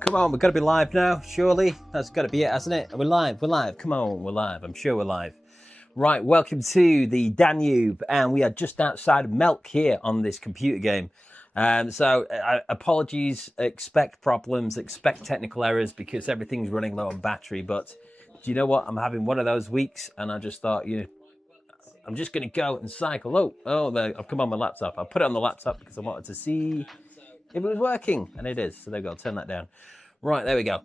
Come on, we've got to be live now, surely. That's got to be it, hasn't it? We're live, Come on, we're live. I'm sure we're live. Right, welcome to the Danube, and we are just outside of Melk here on this computer game. Apologies, expect problems, expect technical errors because everything's running low on battery. But do you know what? I'm having one of those weeks, and I just thought, I'm just going to go and cycle. Oh, there, I've come on my laptop. I put it on the laptop because I wanted to see if it was working, and it is. So there we go, turn that down. Right, there we go.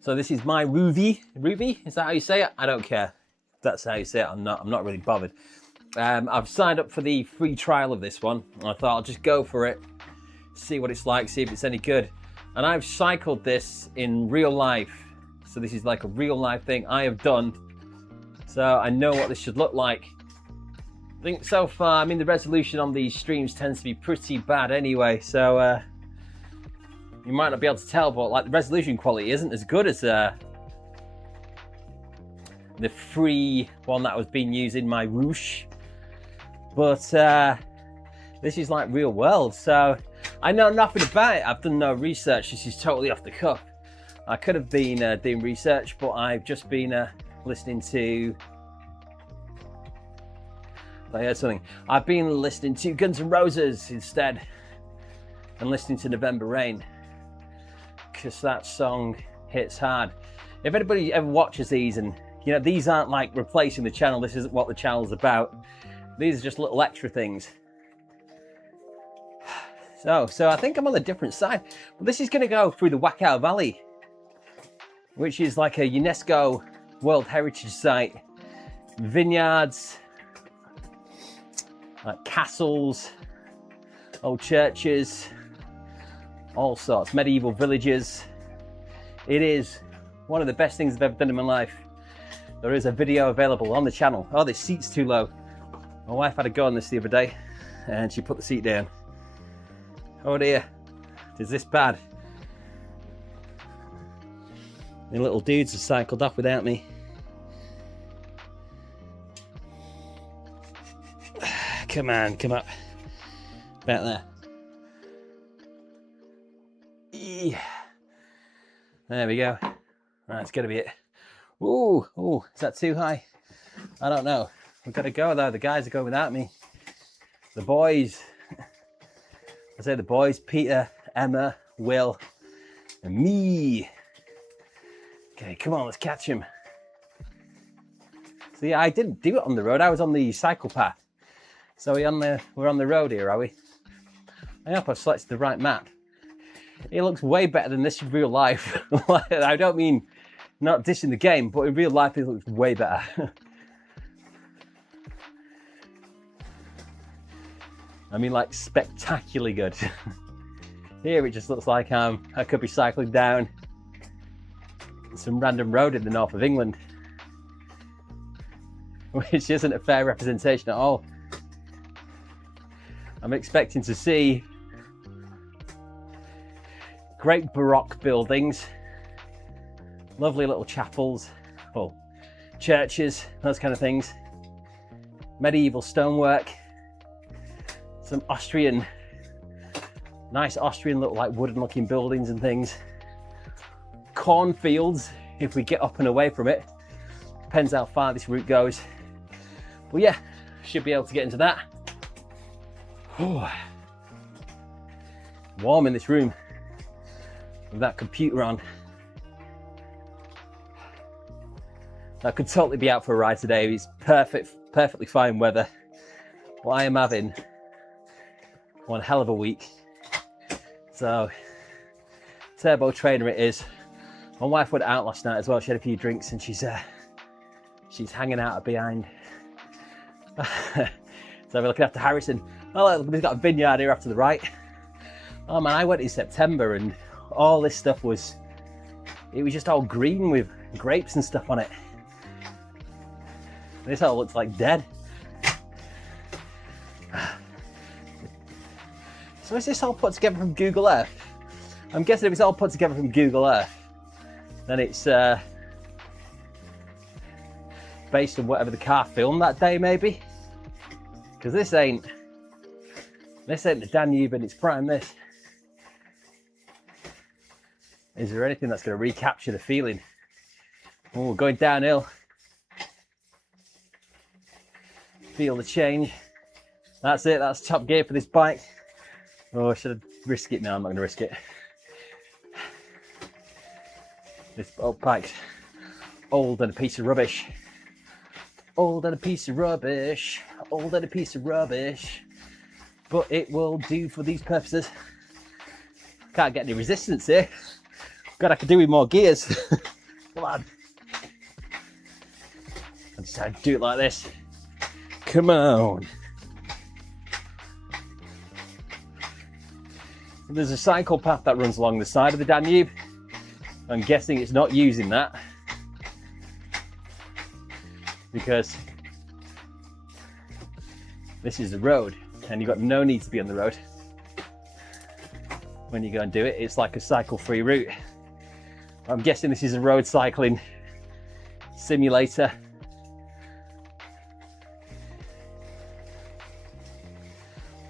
So this is my ROUVY. ROUVY, is that how you say it? I don't care. If that's how you say it. I'm not really bothered. I've signed up for the free trial of this one. I thought I'll just go for it, see what it's like, see if it's any good. And I've cycled this in real life. So this is like a real life thing I have done. So I know what this should look like. I think so far, the resolution on these streams tends to be pretty bad anyway, so you might not be able to tell, but like the resolution quality isn't as good as the free one that was being used in my Rouge. But this is like real world, so I know nothing about it. I've done no research. This is totally off the cuff. I could have been doing research, but I've just been listening to... I heard something. I've been listening to Guns N' Roses instead and listening to November Rain because that song hits hard. If anybody ever watches these, and these aren't like replacing the channel, this isn't what the channel's about. These are just little extra things. So I think I'm on a different side. But this is going to go through the Wachau Valley, which is like a UNESCO World Heritage Site. Vineyards, like castles, old churches, all sorts, medieval villages. It is one of the best things I've ever done in my life. There is a video available on the channel. Oh, this seat's too low. My wife had a go on this the other day and she put the seat down. Oh dear, is this bad? The little dudes have cycled off without me. Come on, come up. About there. Yeah. There we go. Right, it's gonna be it. Ooh, is that too high? I don't know. We've got to go though. The guys are going without me. The boys. I say the boys, Peter, Emma, Will, and me. Okay, come on, let's catch him. So yeah, I didn't do it on the road. I was on the cycle path. So we're on the road here, are we? I hope I've selected the right map. It looks way better than this in real life. I don't mean not dissing the game, but in real life it looks way better. I mean, like spectacularly good. Here it just looks like I could be cycling down some random road in the north of England, which isn't a fair representation at all. I'm expecting to see great Baroque buildings, lovely little chapels, well, churches, those kind of things, medieval stonework, some nice Austrian little like wooden looking buildings and things, cornfields if we get up and away from it, depends how far this route goes. But yeah, should be able to get into that. Warm in this room with that computer on. I could totally be out for a ride today. It's perfectly fine weather. Well, I am having one hell of a week. So, turbo trainer it is. My wife went out last night as well. She had a few drinks and she's hanging out behind. So we're looking after Harrison. Oh, we've got a vineyard here after the right. Oh man, I went in September and all this stuff was just all green with grapes and stuff on it. This all looks like dead. So is this all put together from Google Earth? I'm guessing if it's all put together from Google Earth, then it's based on whatever the car filmed that day, maybe. Because this ain't This ain't the Danube and it's prime this. Is there anything that's going to recapture the feeling? Oh, going downhill. Feel the change. That's it, that's top gear for this bike. Oh, should I risk it? No, I'm not going to risk it. This bike's old and a piece of rubbish. Old and a piece of rubbish. Old and a piece of rubbish. But it will do for these purposes. Can't get any resistance here. God, I could do with more gears. Come on. I decided to do it like this. Come on. There's a cycle path that runs along the side of the Danube. I'm guessing it's not using that because this is the road and you've got no need to be on the road when you go and do it. It's like a cycle-free route. I'm guessing this is a road cycling simulator.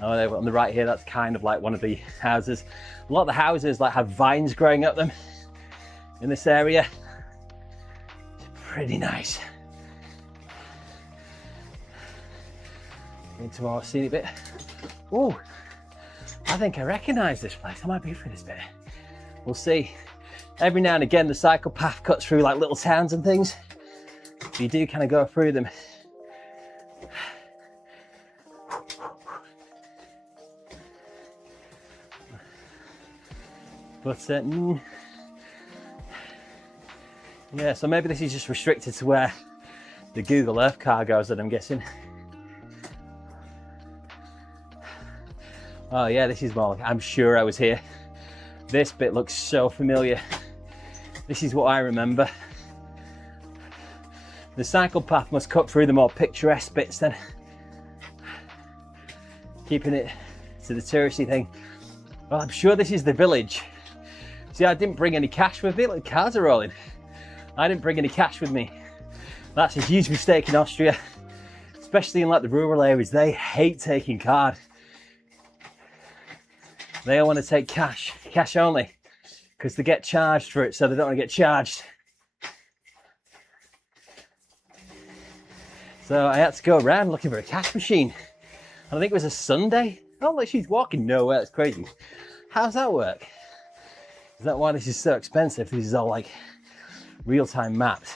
Oh, there on the right here, that's kind of like one of the houses. A lot of the houses like have vines growing up them in this area. It's pretty nice. Into our scenic bit. Oh, I think I recognise this place. I might be for this bit. We'll see. Every now and again, the cycle path cuts through like little towns and things. So you do kind of go through them. But yeah, so maybe this is just restricted to where the Google Earth car goes, that I'm guessing. Oh yeah, this is more like, I'm sure I was here. This bit looks so familiar. This is what I remember. The cycle path must cut through the more picturesque bits then. Keeping it to the touristy thing. Well, I'm sure this is the village. See, I didn't bring any cash with me. Look, the cars are rolling. I didn't bring any cash with me. That's a huge mistake in Austria, especially in like the rural areas. They hate taking card. They all want to take cash only, because they get charged for it, so they don't want to get charged. So I had to go around looking for a cash machine. And I think it was a Sunday. Oh, look, she's walking nowhere. It's crazy. How's that work? Is that why this is so expensive? This is all like real-time maps.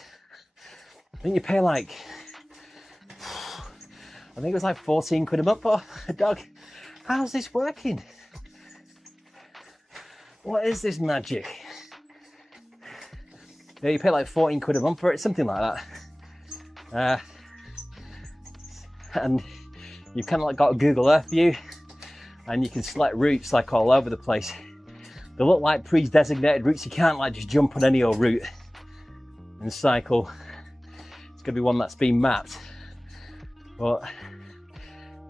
I think you pay like, I think it was like 14 quid a month for a dog. How's this working? What is this magic? Yeah, you pay like 14 quid a month for it, something like that. And you've kind of like got a Google Earth view and you can select routes like all over the place. They look like pre-designated routes. You can't like just jump on any old route and cycle. It's gonna be one that's been mapped. But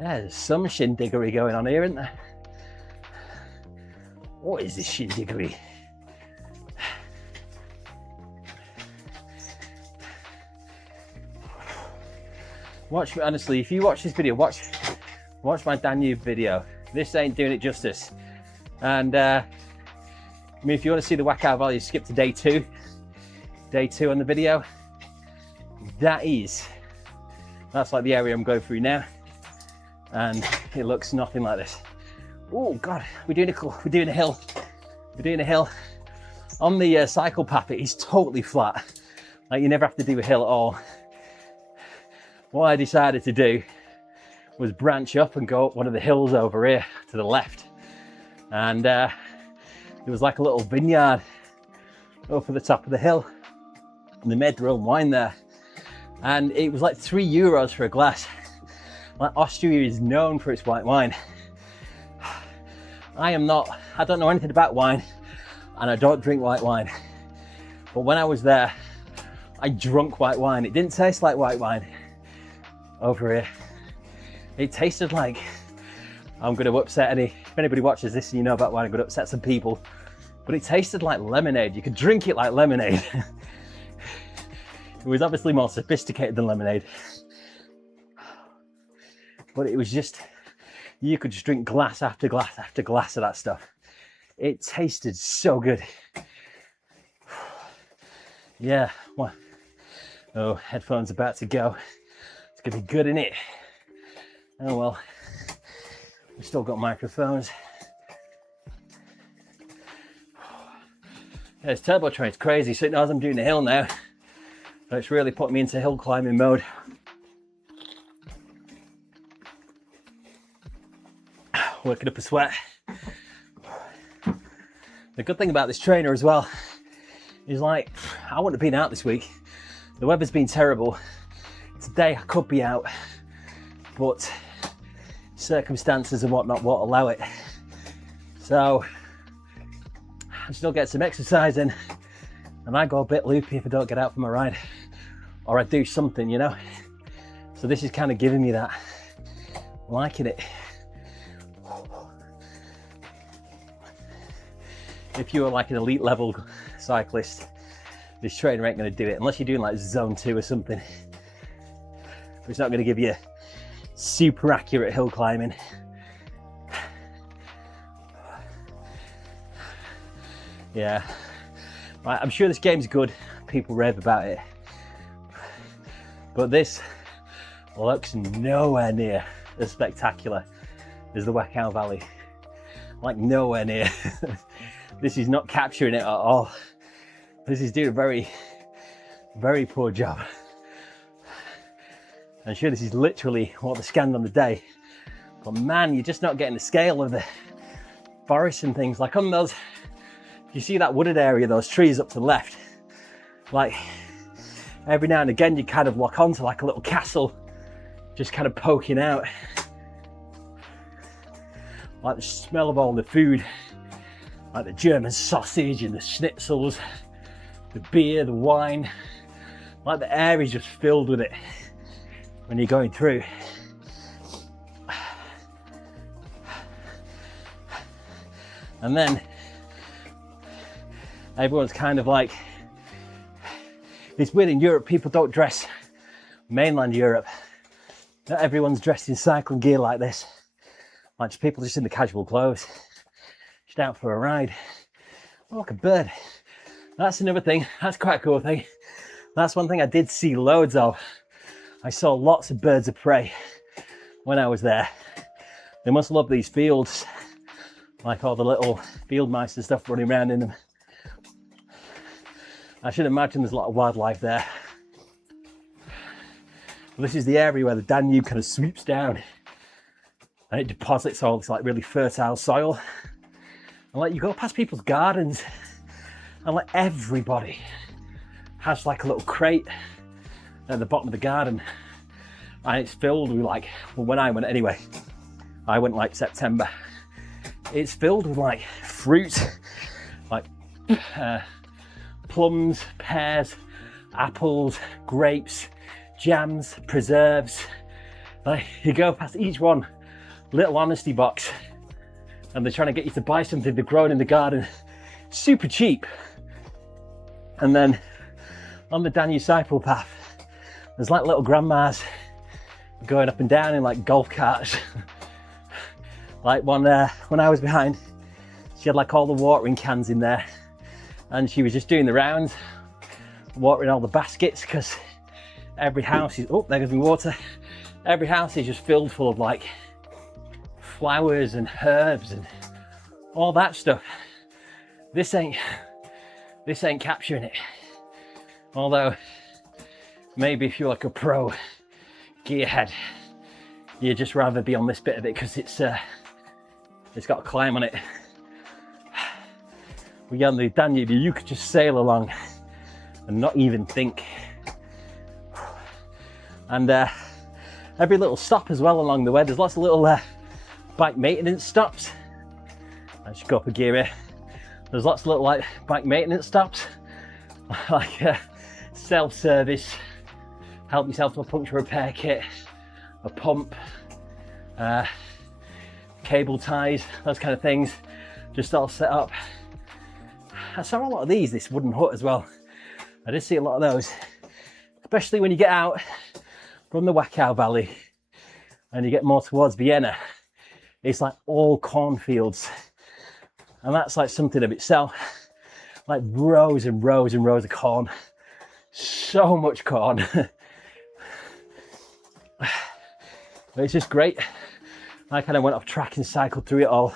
yeah, there's some shindiggery going on here, isn't there? What is this shindiggery? Watch, honestly, if you watch this video, watch my Danube video. This ain't doing it justice. And I mean, if you want to see the whack out value, skip to day two on the video. That's like the area I'm going through now, and it looks nothing like this. Oh God, we're doing a hill. On the cycle path, it is totally flat. Like you never have to do a hill at all. What I decided to do was branch up and go up one of the hills over here to the left. And there was like a little vineyard up at the top of the hill. And they made their own wine there. And it was like €3 for a glass. Like Austria is known for its white wine. I don't know anything about wine and I don't drink white wine. But when I was there, I drunk white wine. It didn't taste like white wine over here. It tasted like, I'm going to upset if anybody watches this and you know about wine, I'm going to upset some people. But it tasted like lemonade. You could drink it like lemonade. It was obviously more sophisticated than lemonade. But it was just You could just drink glass after glass after glass of that stuff. It tasted so good. Yeah, well, oh, headphones about to go. It's gonna be good, innit? Oh well, we've still got microphones. Yeah, this turbo train's crazy, so it knows I'm doing the hill now. So it's really put me into hill climbing mode. Working up a sweat. The good thing about this trainer as well is, like, I wouldn't have been out this week. The weather's been terrible. Today I could be out, but circumstances and whatnot won't allow it. So I still get some exercise in, and I go a bit loopy if I don't get out for my ride, or I do something, you know. So this is kind of giving me that. I'm liking it. If you are like an elite level cyclist, this trainer ain't going to do it unless you're doing like zone 2 or something. But it's not going to give you super accurate hill climbing. Yeah, right, I'm sure this game's good. People rave about it, but this looks nowhere near as spectacular as the Wachau Valley. Like nowhere near. This is not capturing it at all. This is doing a very, very poor job. I'm sure this is literally what they scanned on the day. But man, you're just not getting the scale of the forest and things. Like on those, you see that wooded area, those trees up to the left. Like every now and again, you kind of lock onto like a little castle, just kind of poking out. Like the smell of all the food. Like the German sausage and the schnitzels, the beer, the wine. Like the air is just filled with it when you're going through. And then everyone's kind of like, it's weird in Europe, people don't dress, mainland Europe, not everyone's dressed in cycling gear like this. Like just people just in the casual clothes. Just out for a ride. Oh, look, a bird. That's another thing. That's quite a cool thing. That's one thing I did see loads of. I saw lots of birds of prey when I was there. They must love these fields. Like all the little field mice and stuff running around in them. I should imagine there's a lot of wildlife there. This is the area where the Danube kind of sweeps down and it deposits all this like really fertile soil. And like you go past people's gardens and like everybody has like a little crate at the bottom of the garden, and it's filled with like, well, when I went anyway, I went like September, it's filled with like fruit, like plums, pears, apples, grapes, jams, preserves. Like you go past each one, little honesty box, and they're trying to get you to buy something they've grown in the garden, super cheap. And then on the Danube cycle path, there's like little grandmas going up and down in like golf carts. Like one when I was behind, she had like all the watering cans in there, and she was just doing the rounds, watering all the baskets, because every house is, oh, there goes my water. Every house is just filled full of like flowers and herbs and all that stuff. This ain't capturing it. Although maybe if you're like a pro gearhead, you'd just rather be on this bit of it because it's got a climb on it. We on the Danube, you could just sail along and not even think. And every little stop as well along the way, there's lots of little bike maintenance stops. I just go up a gear here. There's lots of little like bike maintenance stops, like self-service, help yourself to a puncture repair kit, a pump, cable ties, those kind of things, just all set up. I saw a lot of these, this wooden hut as well. I did see a lot of those, especially when you get out from the Wachau Valley and you get more towards Vienna. it's like all cornfields. And that's like something of itself. Like rows and rows and rows of corn. So much corn. But it's just great. I kind of went off track and cycled through it all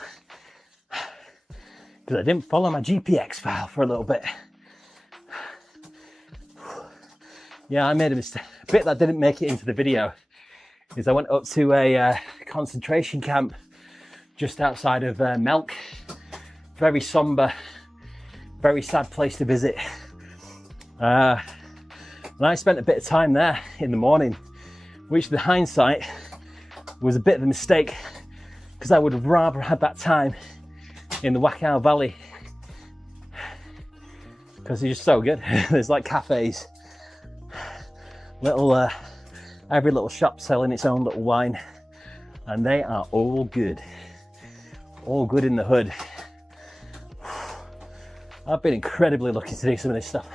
because I didn't follow my GPX file for a little bit. Yeah, I made a mistake. A bit that didn't make it into the video is I went up to a concentration camp just outside of Melk. Very somber, very sad place to visit. And I spent a bit of time there in the morning, which in hindsight was a bit of a mistake because I would have rather had that time in the Wakao Valley because it's just so good. There's like cafes, little every little shop selling its own little wine, and they are all good in the hood. I've been incredibly lucky to do some of this stuff.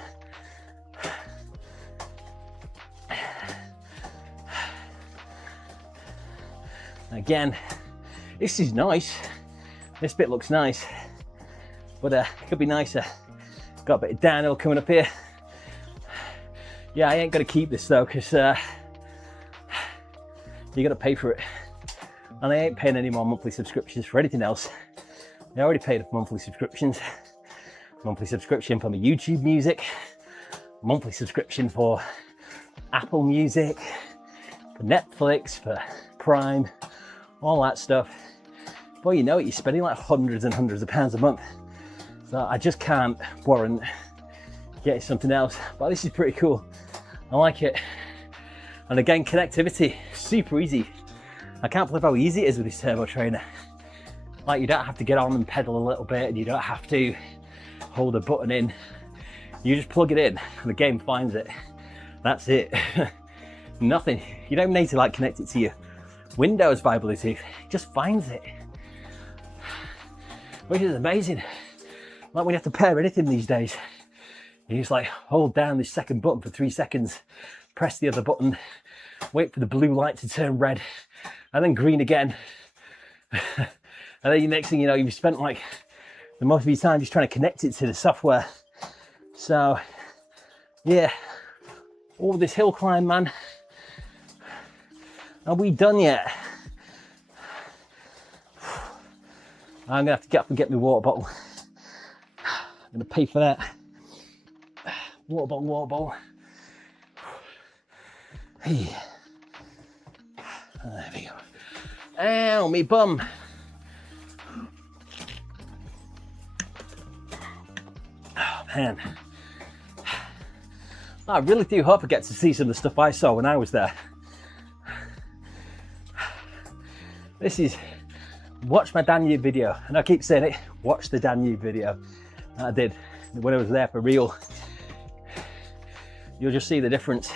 Again, this is nice. This bit looks nice, but it could be nicer. Got a bit of downhill coming up here. Yeah, I ain't gonna keep this though, because you gotta pay for it. And I ain't paying any more monthly subscriptions for anything else. I already paid monthly subscriptions. Monthly subscription for my YouTube music, monthly subscription for Apple Music, for Netflix, for Prime, all that stuff. Well, you know it, you're spending like hundreds and hundreds of pounds a month. So I just can't warrant getting something else. But this is pretty cool. I like it. And again, connectivity, super easy. I can't believe how easy it is with this turbo trainer. Like, you don't have to get on and pedal a little bit, and you don't have to hold a button in. You just plug it in and the game finds it. That's it. Nothing. You don't need to like connect it to your Windows via Bluetooth. It just finds it, which is amazing. Like when you have to pair anything these days, you just like hold down this second button for 3 seconds, press the other button, wait for the blue light to turn red and then green again. And then the next thing you know, you've spent like the most of your time just trying to connect it to the software. So yeah, all this hill climb, man. Are we done yet? I'm gonna have to get up and get my water bottle. I'm gonna pay for that. Water bottle, water bottle. Hey. There we go. Ow, me bum. Oh man. I really do hope I get to see some of the stuff I saw when I was there. This is, watch my Danube video. And I keep saying it, watch the Danube video. I did when I was there for real. You'll just see the difference.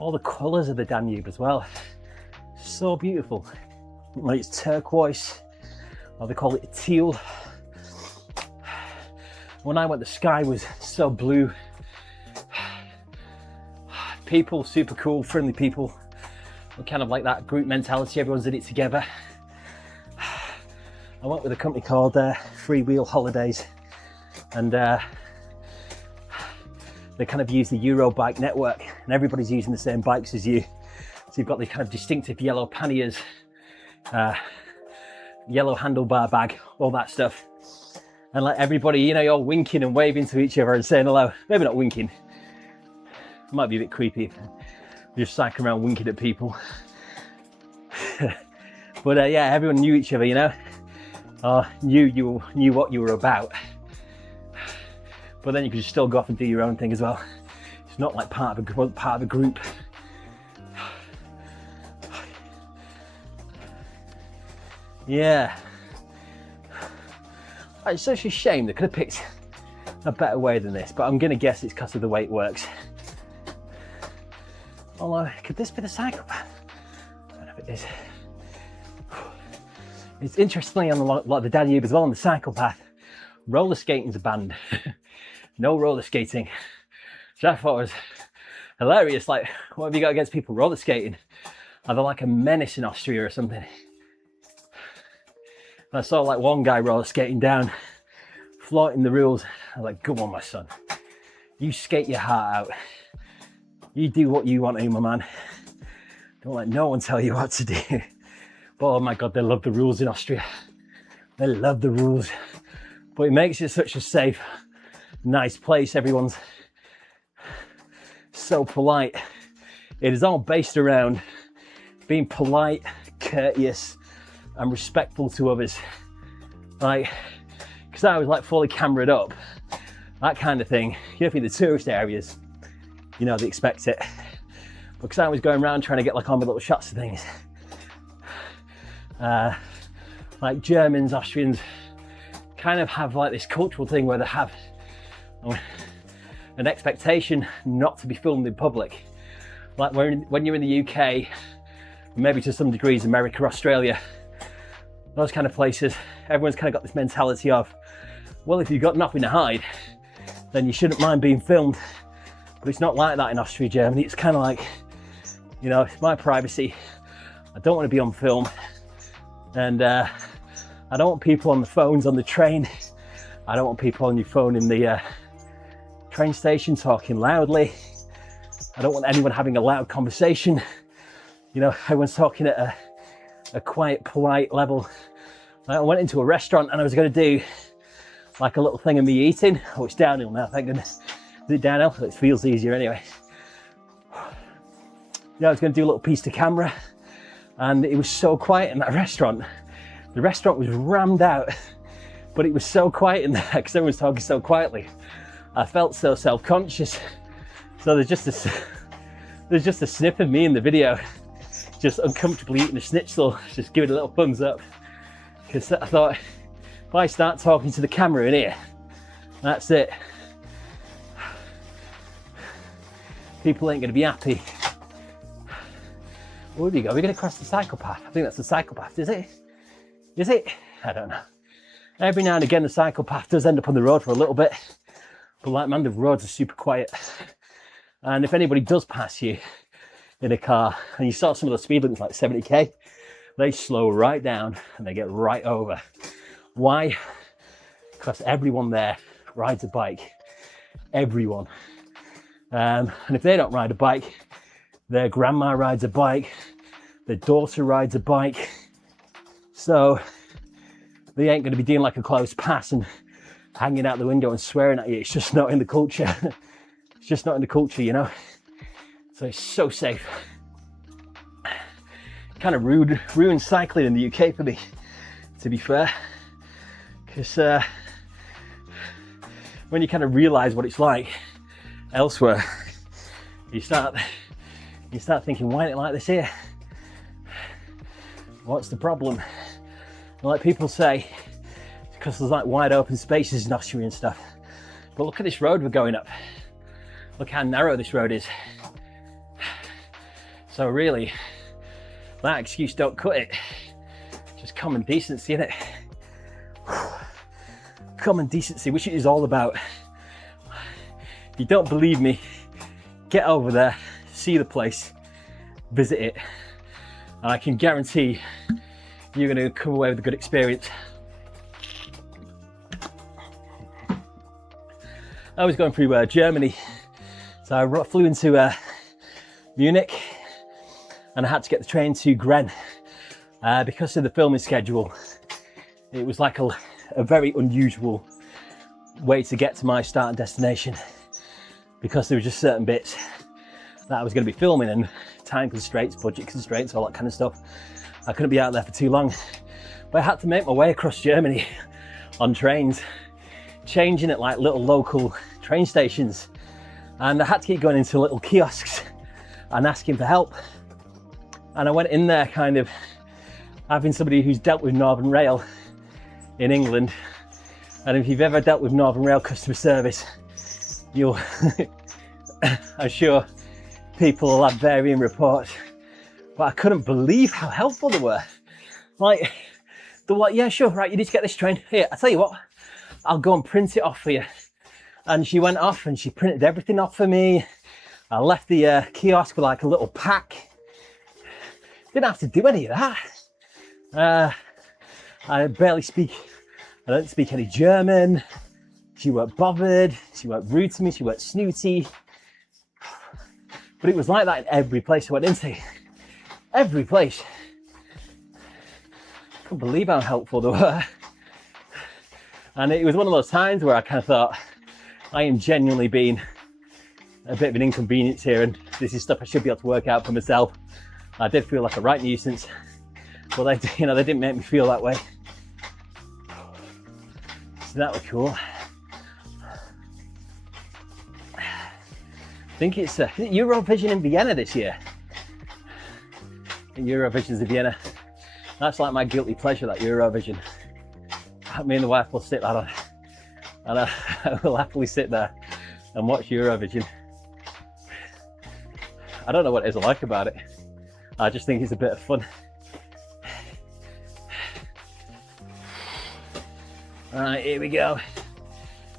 All the colours of the Danube as well. So beautiful. Like it's turquoise, or they call it teal. When I went, the sky was so blue. People, super cool, friendly people. Kind of like that group mentality, everyone's in it together. I went with a company called Free Wheel Holidays, and they kind of use the Eurobike network, and everybody's using the same bikes as you. So you've got these kind of distinctive yellow panniers, yellow handlebar bag, all that stuff. And like everybody, you know, you're winking and waving to each other and saying hello. Maybe not winking. It might be a bit creepy. Just cycling around winking at people. But yeah, everyone knew each other, you know, knew what you were about. But then you could still go off and do your own thing as well. It's not like part of a group. Yeah, it's such a shame. They could have picked a better way than this, but I'm gonna guess it's because of the way it works. Although, could this be the cycle path? I don't know if it is. It's interestingly on a lot of the Danube as well, on the cycle path, roller skating's a banned. No roller skating. Which I thought was hilarious. Like, what have you got against people roller skating? Are they like a menace in Austria or something? And I saw like one guy roller skating down, flaunting the rules. I was like, come on, my son. You skate your heart out. You do what you want to, my man. Don't let no one tell you what to do. But oh my God, they love the rules in Austria. They love the rules. But it makes it such a safe, nice place. Everyone's so polite. It is all based around being polite, courteous, and respectful to others. Like, because I was like fully cameraed up, that kind of thing. You know, in the tourist areas, you know, they expect it. Because I was going around trying to get like all my little shots of things. Like Germans, Austrians kind of have like this cultural thing where they have an expectation not to be filmed in public. Like when you're in the UK, maybe to some degrees America, Australia, those kind of places, everyone's kind of got this mentality of, well, if you've got nothing to hide, then you shouldn't mind being filmed. But it's not like that in Austria, Germany. It's kind of like, you know, it's my privacy. I don't want to be on film. And I don't want people on the phones on the train. I don't want people on your phone in the train station talking loudly. I don't want anyone having a loud conversation. You know, everyone's talking at a quiet, polite level. I went into a restaurant and I was going to do like a little thing of me eating. Oh, it's downhill now, thank goodness. Is it downhill? It feels easier anyway. Yeah, I was going to do a little piece to camera, and it was so quiet in that restaurant. The restaurant was rammed out, but it was so quiet in there because everyone was talking so quietly. I felt so self-conscious. So there's just a snip of me in the video, just uncomfortably eating a schnitzel, just giving a little thumbs up. Because I thought, if I start talking to the camera in here, that's it. People ain't going to be happy. Where do we go? We're going to cross the cycle path. I think that's the cycle path, is it? Is it? I don't know. Every now and again, the cycle path does end up on the road for a little bit. But like, man, the roads are super quiet. And if anybody does pass you in a car, and you saw some of the speed limits like 70k, they slow right down and they get right over. Why? Because everyone there rides a bike. Everyone. And if they don't ride a bike, their grandma rides a bike, their daughter rides a bike. So they ain't going to be doing like a close pass and hanging out the window and swearing at you. It's just not in the culture. It's just not in the culture, you know. So it's so safe. Kind of ruined cycling in the UK for me, to be fair. Because when you kind of realise what it's like elsewhere, you start thinking, why ain't it like this here? What's the problem? And like people say, it's because there's like wide open spaces in Austria and stuff. But look at this road we're going up. Look how narrow this road is. So really, that excuse don't cut it. Just common decency, innit? Common decency, which it is all about. If you don't believe me, get over there, see the place, visit it, and I can guarantee you're going to come away with a good experience. I was going through Germany, so I flew into Munich, and I had to get the train to Gren. Because of the filming schedule, it was like a very unusual way to get to my start and destination, because there were just certain bits that I was going to be filming, and time constraints, budget constraints, all that kind of stuff. I couldn't be out there for too long, but I had to make my way across Germany on trains, changing at like little local train stations, and I had to keep going into little kiosks and asking for help. And I went in there kind of having somebody who's dealt with Northern Rail in England, and if you've ever dealt with Northern Rail customer service, you'll I'm sure people will have varying reports, but I couldn't believe how helpful they were. Like, they were like, yeah, sure, right, you need to get this train. Here, I tell you what, I'll go and print it off for you. And she went off and she printed everything off for me. I left the kiosk with like a little pack. Didn't have to do any of that. I don't speak any German. She weren't bothered, she weren't rude to me, she weren't snooty. But it was like that in every place I went into. Every place. I couldn't believe how helpful they were. And it was one of those times where I kind of thought, I am genuinely being a bit of an inconvenience here, and this is stuff I should be able to work out for myself. I did feel like a right nuisance, but they didn't make me feel that way. So that was cool. I think it's Eurovision in Vienna this year. Eurovision's in Vienna. That's like my guilty pleasure, that Eurovision. Me and the wife will sit that on, and I will happily sit there and watch Eurovision. I don't know what it is I like about it. I just think it's a bit of fun. All right, here we go.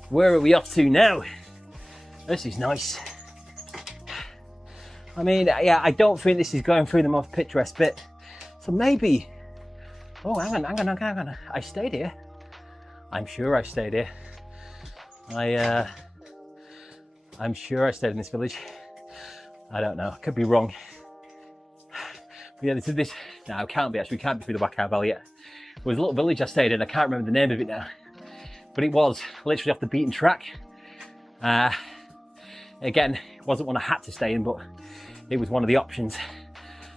Where are we off to now? This is nice. I mean, yeah, I don't think this is going through the most picturesque bit. So maybe, oh, hang on. I stayed here. I'm sure I stayed here. I'm sure I stayed in this village. I don't know, I could be wrong. But yeah, this, no, it can't be actually, we can't be through the Wachau Valley yet. It was a little village I stayed in, I can't remember the name of it now. But it was literally off the beaten track. Again, it wasn't one I had to stay in, but it was one of the options.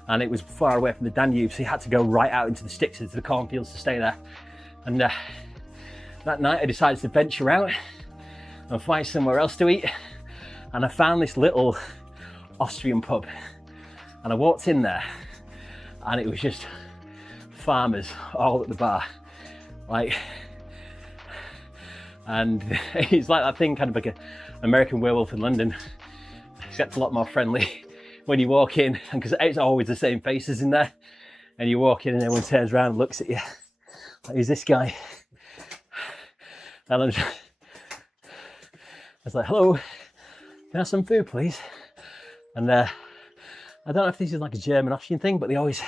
And it was far away from the Danube, so you had to go right out into the sticks, into the cornfields to stay there. And that night I decided to venture out and find somewhere else to eat. And I found this little Austrian pub. And I walked in there and it was just farmers all at the bar. Like, and it's like that thing, kind of like an American Werewolf in London, except a lot more friendly when you walk in, and because it's always the same faces in there, and you walk in and everyone turns around and looks at you like, who's this guy? And I was like, hello, can I have some food please? And I don't know if this is like a German Austrian thing, but they always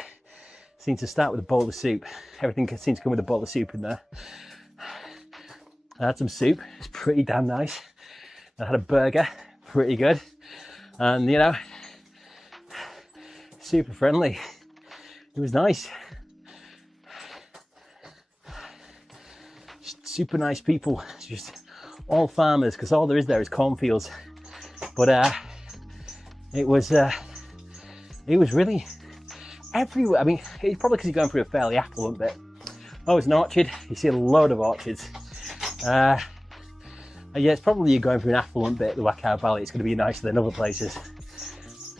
seem to start with a bowl of soup. Everything seems to come with a bowl of soup in there. I had some soup, it's pretty damn nice. I had a burger, pretty good. And you know, super friendly. It was nice. Just super nice people. It's just all farmers, because all there is cornfields. But it was really everywhere. I mean, it's probably because you're going through a fairly affluent bit. Oh, it's an orchard. You see a load of orchards. Yeah, it's probably you're going through an affluent bit, the Wachau Valley. It's going to be nicer than other places.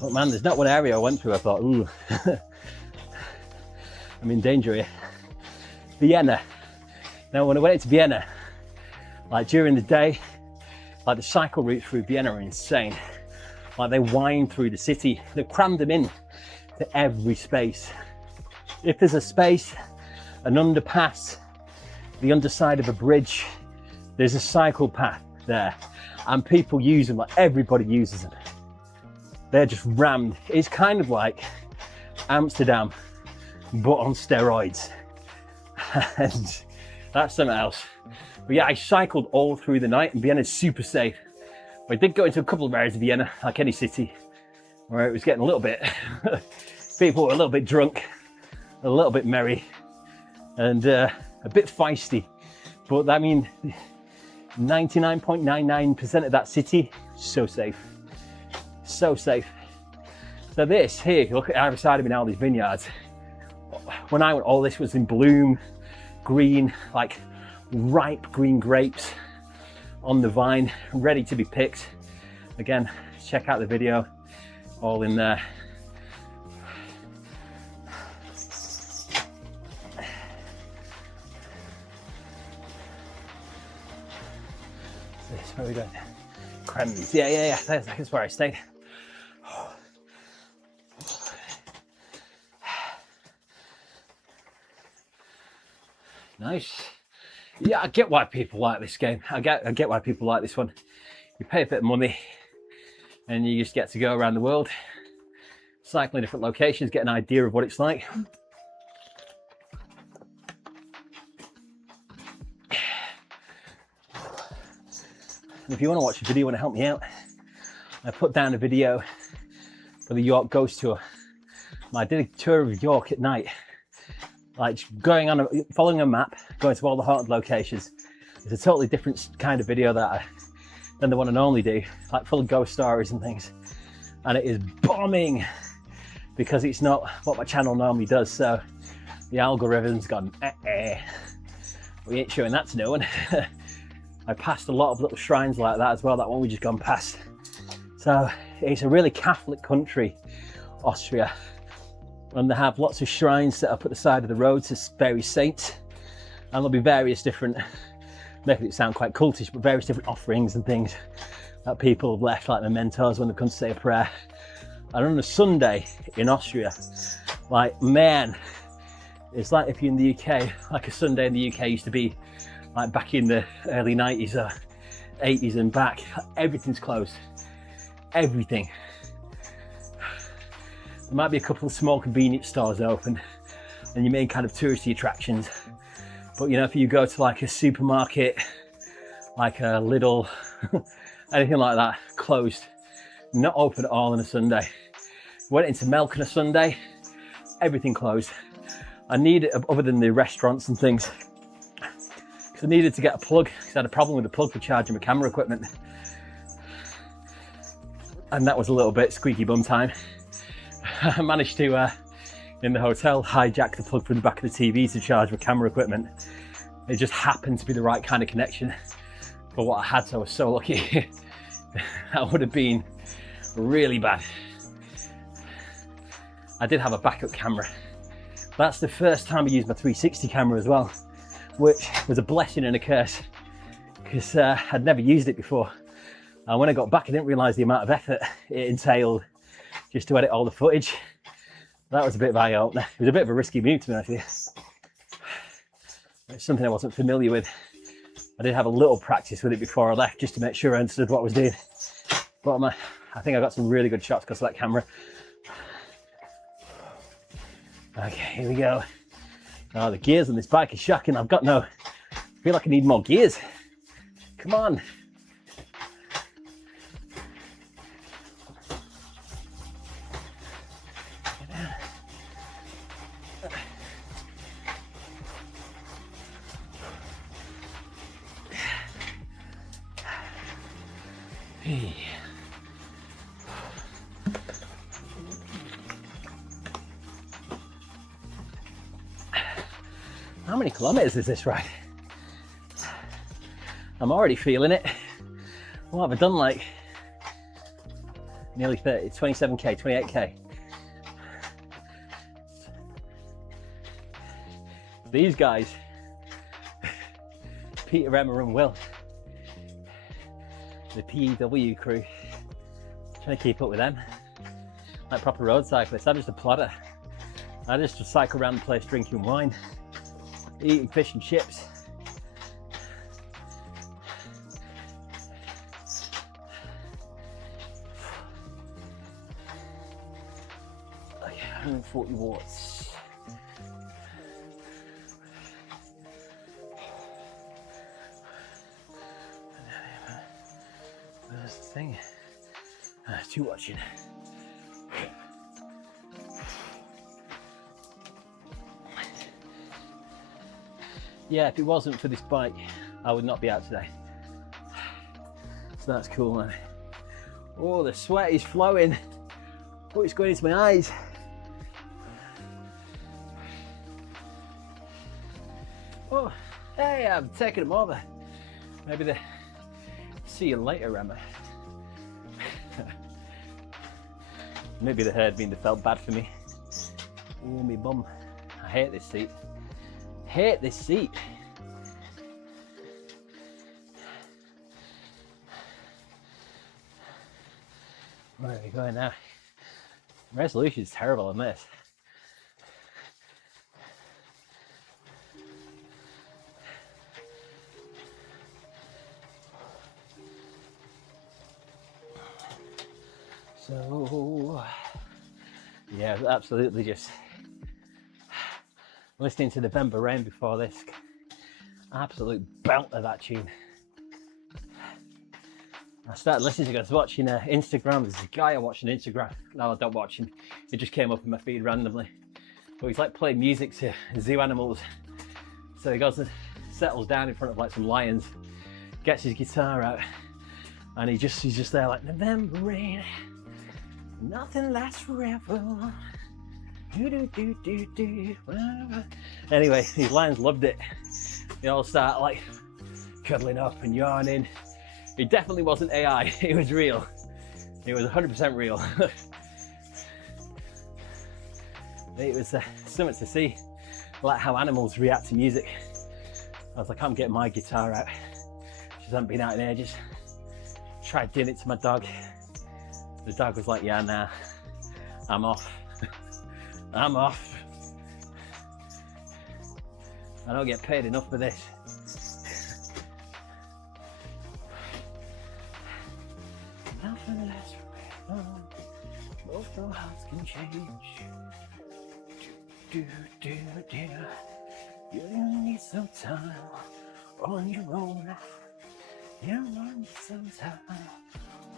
But man, there's not one area I went through I thought, ooh, I'm in danger here. Vienna. Now, when I went into Vienna, like during the day, like the cycle routes through Vienna are insane. Like they wind through the city. They've crammed them in to every space. If there's a space, an underpass, the underside of a bridge, there's a cycle path there, and people use them, like everybody uses them. They're just rammed. It's kind of like Amsterdam, but on steroids. And that's something else. But yeah, I cycled all through the night, and Vienna's super safe. But I did go into a couple of areas of Vienna, like any city, where it was getting a little bit, people were a little bit drunk, a little bit merry, and a bit feisty. But I mean, 99.99% of that city, so safe. So safe. So this here, look at either side of me now, these vineyards. When I went, all this was in bloom, green, like ripe green grapes on the vine, ready to be picked. Again, check out the video, all in there. Where are we going? Krems. Yeah. That's where I stayed. Nice. Yeah, I get why people like this game. I get why people like this one. You pay a bit of money and you just get to go around the world, cycling different locations, get an idea of what it's like. And if you want to watch a video and help me out, I put down a video for the York Ghost Tour. I did a tour of York at night, like going on, following a map, going to all the haunted locations. It's a totally different kind of video than the one I normally do, like full of ghost stories and things. And it is bombing because it's not what my channel normally does. So the algorithm's gone, we ain't showing that to no one. I passed a lot of little shrines like that as well, that one we just gone past. So it's a really Catholic country, Austria. And they have lots of shrines set up at the side of the road to various saints. And there'll be various different, making it sound quite cultish, but various different offerings and things that people have left, like mementos when they've come to say a prayer. And on a Sunday in Austria, like, man, it's like if you're in the UK, like a Sunday in the UK used to be like back in the early 90s or 80s and back. Everything's closed. Everything. There might be a couple of small convenience stores open and your main kind of touristy attractions. But you know, if you go to like a supermarket, like a Lidl, anything like that, closed, not open at all on a Sunday. Went into Milk on a Sunday, everything closed. I needed, other than the restaurants and things, because I needed to get a plug, because I had a problem with the plug for charging my camera equipment. And that was a little bit squeaky bum time. I managed to, in the hotel, hijack the plug from the back of the TV to charge my camera equipment. It just happened to be the right kind of connection for what I had, so I was so lucky. That would have been really bad. I did have a backup camera. That's the first time I used my 360 camera as well, which was a blessing and a curse, because I'd never used it before. And when I got back, I didn't realise the amount of effort it entailed just to edit all the footage. That was a bit of an eye-opener. It was a bit of a risky move, to be honest with you. It's something I wasn't familiar with. I did have a little practice with it before I left, just to make sure I understood what I was doing. But I think I got some really good shots because of that camera. Okay, here we go. Oh, the gears on this bike are shocking. I feel like I need more gears. Come on. Hey. How many kilometers is this ride? I'm already feeling it. What have I done, like nearly 30, 27k, 28k. These guys, Peter, Emma and Will, the PEW crew, trying to keep up with them. Like proper road cyclists. I'm just a plodder. I just cycle around the place drinking wine, eating fish and chips. Okay, 140 watts. There's the thing. Two watching. Yeah, if it wasn't for this bike, I would not be out today. So that's cool, man. Oh, the sweat is flowing. Oh, it's going into my eyes. Oh, hey, I'm taking them over. Maybe the see you later, Emma. Maybe they heard me and they felt bad for me. Oh, me bum. I hate this seat. Hate this seat. Where are we going now? Resolution is terrible on this. So, yeah, absolutely just listening to November Rain before this. Absolute belt of that tune. I started listening to it. I was watching Instagram. There's a guy I watch on Instagram. No, I don't watch him. It just came up in my feed randomly. But he's like playing music to zoo animals. So he goes and settles down in front of like some lions, gets his guitar out, and he's just there like, November rain, nothing lasts forever. Do, do, do, do, do. Anyway, these lions loved it. They all start like cuddling up and yawning. It definitely wasn't AI, it was real. It was 100% real. It was something to see, like how animals react to music. I was like, I'm getting my guitar out. She hasn't been out in ages. Tried doing it to my dog. The dog was like, yeah, nah, I'm off. I'm off. I don't get paid enough for this. Nothing lasts forever. Both our hearts can change. Do, do, do. You need some time on your own. You need some time.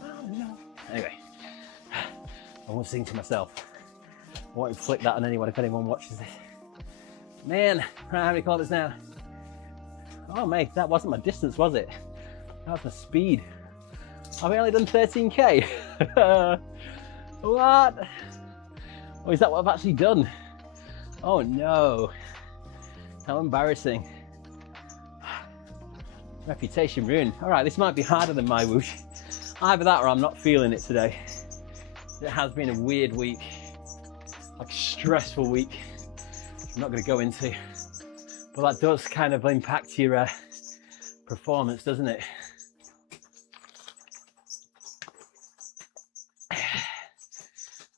Oh, no. Anyway, I won't sing to myself. I won't inflict that on anyone if anyone watches this. Man, how many kilometers now? Oh mate, that wasn't my distance, was it? That was my speed. I've only done 13k. What? Oh, is that what I've actually done? Oh no. How embarrassing. Reputation ruined. All right, this might be harder than my whoosh. Either that or I'm not feeling it today. It has been a weird week, like a stressful week. I'm not going to go into, but that does kind of impact your performance, doesn't it?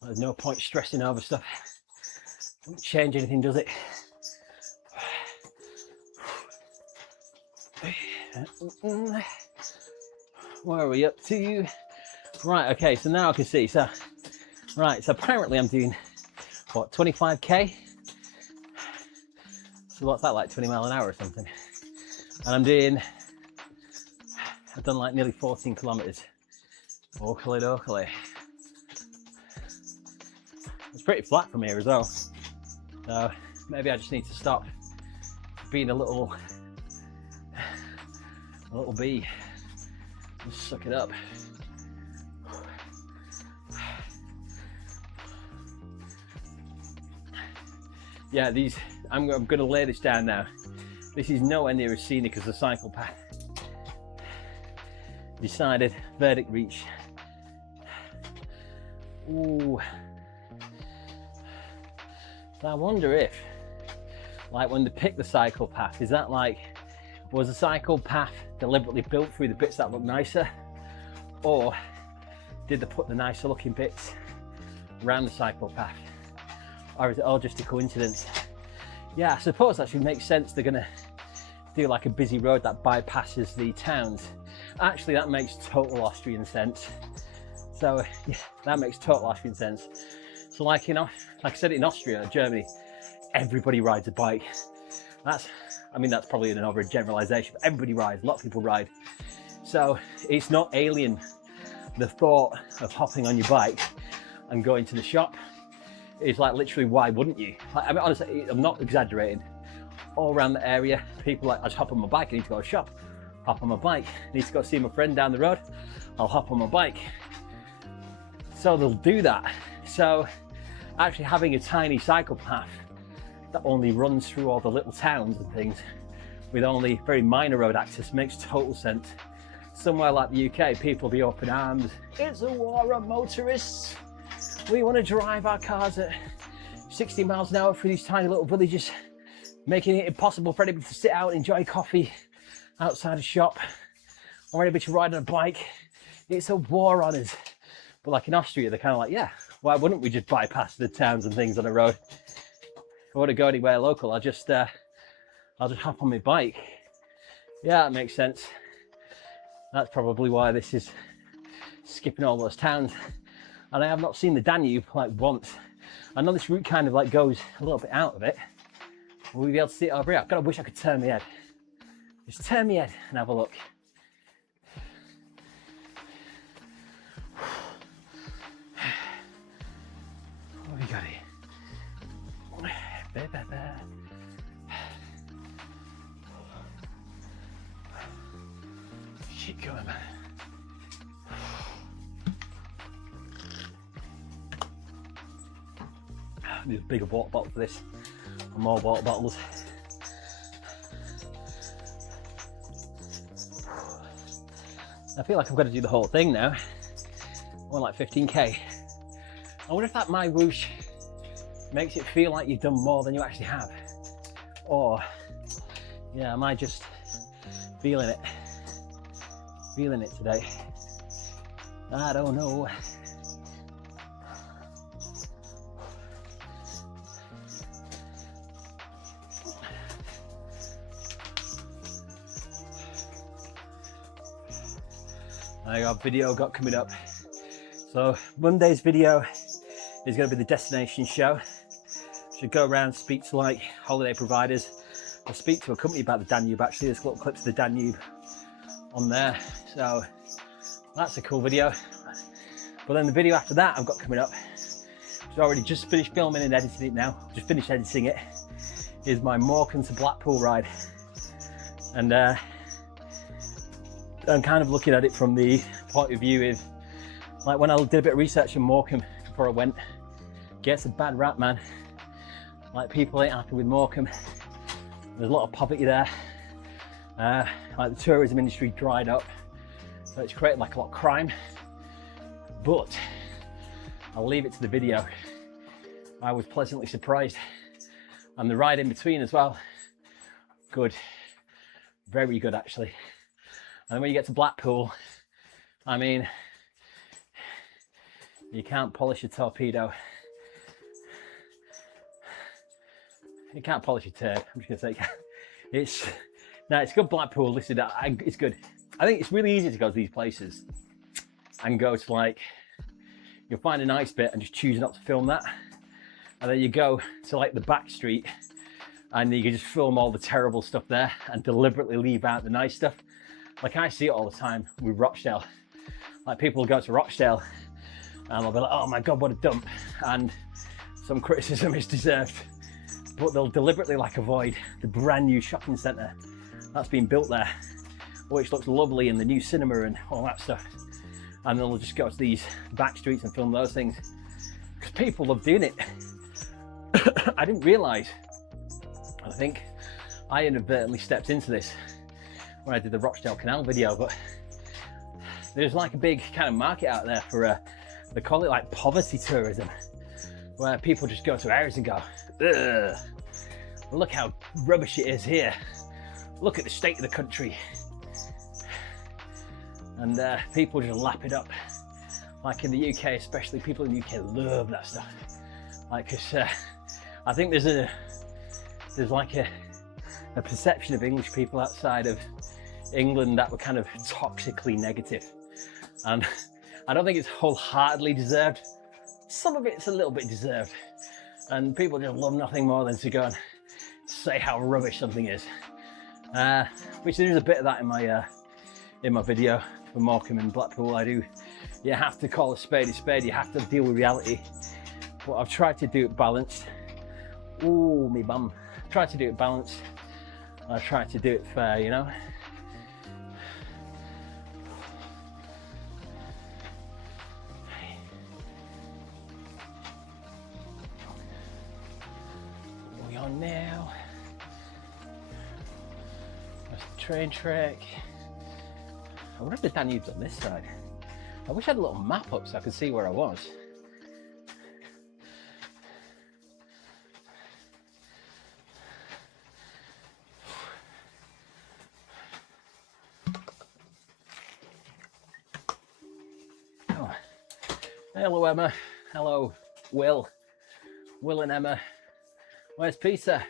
There's no point stressing over stuff. Doesn't change anything, does it? Where are we up to? Right, okay, so now I can see. So, right, so apparently I'm doing, what, 25k? So what's that, like 20 miles an hour or something? And I've done like nearly 14 kilometers. Oakley dokley. It's pretty flat from here as well. So maybe I just need to stop being a little bee. Just suck it up. Yeah, I'm going to lay this down now. This is nowhere near as scenic as the cycle path. Decided, verdict reached. Ooh. So I wonder if, like when they pick the cycle path, is that like, was the cycle path deliberately built through the bits that look nicer? Or did they put the nicer looking bits around the cycle path? Or is it all just a coincidence? Yeah, I suppose that should make sense. They're gonna do like a busy road that bypasses the towns. Actually, that makes total Austrian sense. So yeah, that makes total Austrian sense. So like, you know, like I said, in Austria, Germany, everybody rides a bike. That's probably an overgeneralization, but everybody rides, a lot of people ride. So it's not alien, the thought of hopping on your bike and going to the shop. It's like, literally, why wouldn't you? Like, I mean, honestly, I'm not exaggerating. All around the area, people like, I just hop on my bike, I need to go to the shop. Hop on my bike, I need to go see my friend down the road, I'll hop on my bike. So they'll do that. So actually having a tiny cycle path that only runs through all the little towns and things with only very minor road access makes total sense. Somewhere like the UK, people will be open arms. It's a war on motorists. We want to drive our cars at 60 miles an hour through these tiny little villages, making it impossible for anybody to sit out and enjoy coffee outside a shop, or anybody to ride on a bike. It's a war on us. But like in Austria, they're kind of like, yeah, why wouldn't we just bypass the towns and things on the road? If I want to go anywhere local, I'll just hop on my bike. Yeah, that makes sense. That's probably why this is skipping all those towns. And I have not seen the Danube like once. I know this route kind of like goes a little bit out of it. Will we be able to see it over here? I wish I could turn my head. Just turn my head and have a look. Keep going, man. I need a bigger water bottle for this, and more water bottles. I feel like I've got to do the whole thing now. I want like 15k. I wonder if that My Whoosh makes it feel like you've done more than you actually have. Or, yeah, am I just feeling it? Feeling it today? I don't know. I got a video coming up. So Monday's video is going to be the destination show. Should go around, speak to like holiday providers. I'll speak to a company about the Danube actually. There's little clips of the Danube on there. So that's a cool video. But then the video after that I've got coming up, which I already just finished filming and editing it now. Just finished editing it. Is my Morecambe to Blackpool ride. And I'm kind of looking at it from the point of view of, like when I did a bit of research on Morecambe before I went, gets a bad rap, man. Like people ain't happy with Morecambe. There's a lot of poverty there. Like the tourism industry dried up, so it's created like a lot of crime. But I'll leave it to the video. I was pleasantly surprised. And the ride in between as well, good, very good actually. And then when you get to Blackpool, I mean, you can't polish a torpedo. You can't polish a turd. I'm just gonna say, it's good Blackpool. Listen, it's good. I think it's really easy to go to these places and go to like, you'll find a nice bit and just choose not to film that. And then you go to like the back street and you can just film all the terrible stuff there and deliberately leave out the nice stuff. Like I see it all the time with Rochdale. Like people will go to Rochdale and they'll be like, oh my God, what a dump. And some criticism is deserved, but they'll deliberately like avoid the brand new shopping centre that's been built there, which looks lovely, and the new cinema and all that stuff. And they'll just go to these back streets and film those things because people love doing it. I didn't realise, I think I inadvertently stepped into this when I did the Rochdale Canal video, but there's like a big kind of market out there for they call it like poverty tourism, where people just go to areas and go, ugh, look how rubbish it is here, look at the state of the country, and people just lap it up. Like in the UK especially, people in the UK love that stuff, like because I think there's like a perception of English people outside of England that were kind of toxically negative, and I don't think it's wholeheartedly deserved. Some of it's a little bit deserved, and people just love nothing more than to go and say how rubbish something is, which there is a bit of that in my video for Morecambe and Blackpool. You have to call a spade, you have to deal with reality, but I've tried to do it balanced. Ooh, me bum. Tried to do it balanced. I tried to do it fair, you know. We are now. That's the train track. I wonder if the Danube's on this side. I wish I had a little map up so I could see where I was. Oh. Hello Emma. Hello Will. Will and Emma. Where's Peter?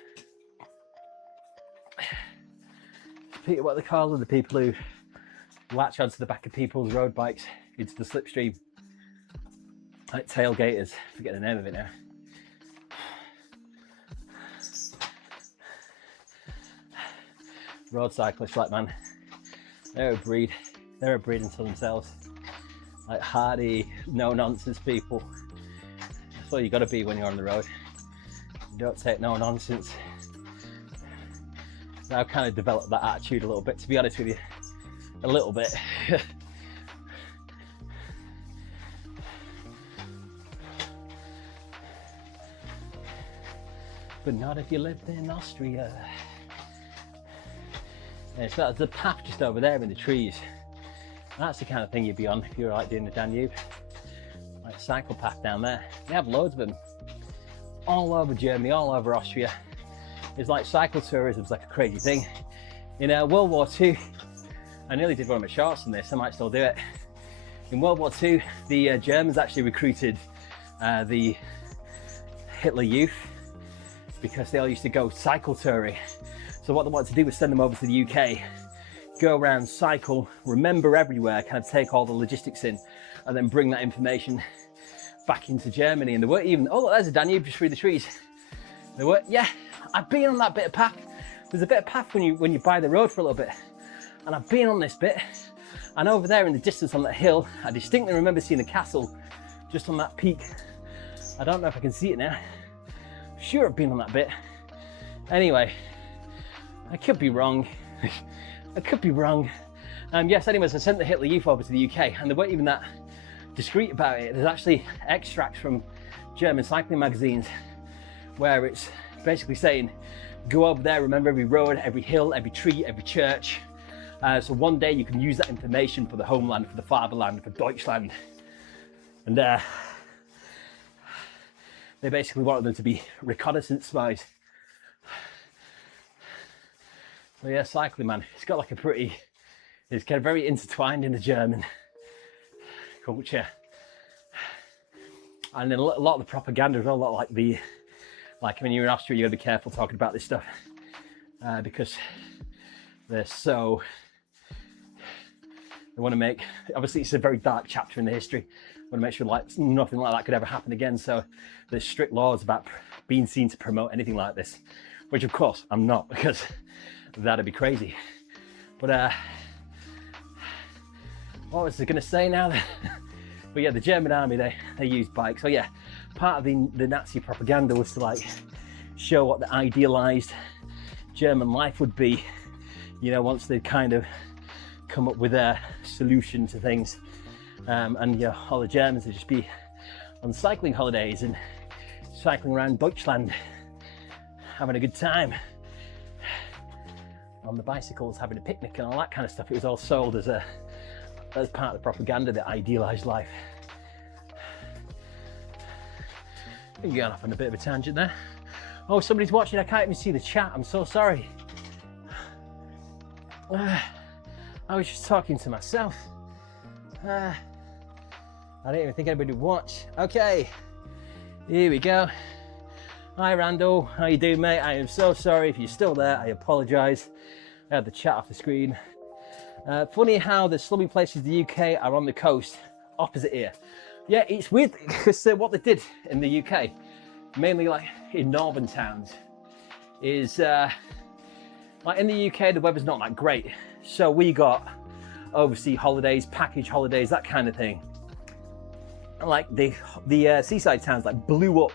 Peter, what they call are the people who latch onto the back of people's road bikes into the slipstream, like tailgaters. Forget the name of it now. Road cyclists, like, man, they're a breed. They're a breed unto themselves. Like hardy, no nonsense people. That's what you got to be when you're on the road. don't take no nonsense. So I've kind of developed that attitude a little bit, to be honest with you, a little bit. But not if you lived in Austria. Yeah, so there's a path just over there in the trees. That's the kind of thing you'd be on if you were like doing the Danube. Like a cycle path down there. They have loads of them. All over Germany, all over Austria. It's like cycle tourism's like a crazy thing. In World War II, I nearly did one of my shorts on this, I might still do it. In World War II, the Germans actually recruited the Hitler Youth because they all used to go cycle touring. So what they wanted to do was send them over to the UK, go around, cycle, remember everywhere, kind of take all the logistics in, and then bring that information back into Germany. And they weren't even, oh look, there's a Danube just through the trees. They were, yeah, I've been on that bit of path. There's a bit of path when you buy the road for a little bit. And I've been on this bit. And over there in the distance on that hill, I distinctly remember seeing a castle just on that peak. I don't know if I can see it now. I'm sure I've been on that bit. Anyway, I could be wrong. I could be wrong. Yes, anyways, I sent the Hitler Youth over to the UK and they weren't even that discreet about it. There's actually extracts from German cycling magazines where it's basically saying, go over there, remember every road, every hill, every tree, every church. So one day you can use that information for the homeland, for the fatherland, for Deutschland. And they basically wanted them to be reconnaissance spies. So yeah, cycling, man, it's got like a pretty, it's kind of very intertwined in the German culture. And then a lot of the propaganda is all like when you're in Austria, you gotta be careful talking about this stuff because they want to make, obviously it's a very dark chapter in the history. Want to make sure like nothing like that could ever happen again. So there's strict laws about being seen to promote anything like this, which of course I'm not, because that'd be crazy. But what was I going to say now? But yeah, the German army, they used bikes. So yeah, part of the Nazi propaganda was to like show what the idealized German life would be, you know, once they'd kind of come up with a solution to things. And yeah, all the Germans would just be on cycling holidays and cycling around Deutschland, having a good time on the bicycles, having a picnic and all that kind of stuff. It was all sold as part of the propaganda, the idealized life. I'm going off on a bit of a tangent there. Oh, somebody's watching. I can't even see the chat. I'm so sorry. I was just talking to myself. I didn't even think anybody would watch. Okay, here we go. Hi Randall, how you doing, mate? I am so sorry if you're still there. I apologise. I had the chat off the screen. Funny how the slummy places in the UK are on the coast, opposite here. Yeah, it's weird because what they did in the UK, mainly like in northern towns, is like in the UK the weather's not that great. So we got overseas holidays, package holidays, that kind of thing. Like the seaside towns like blew up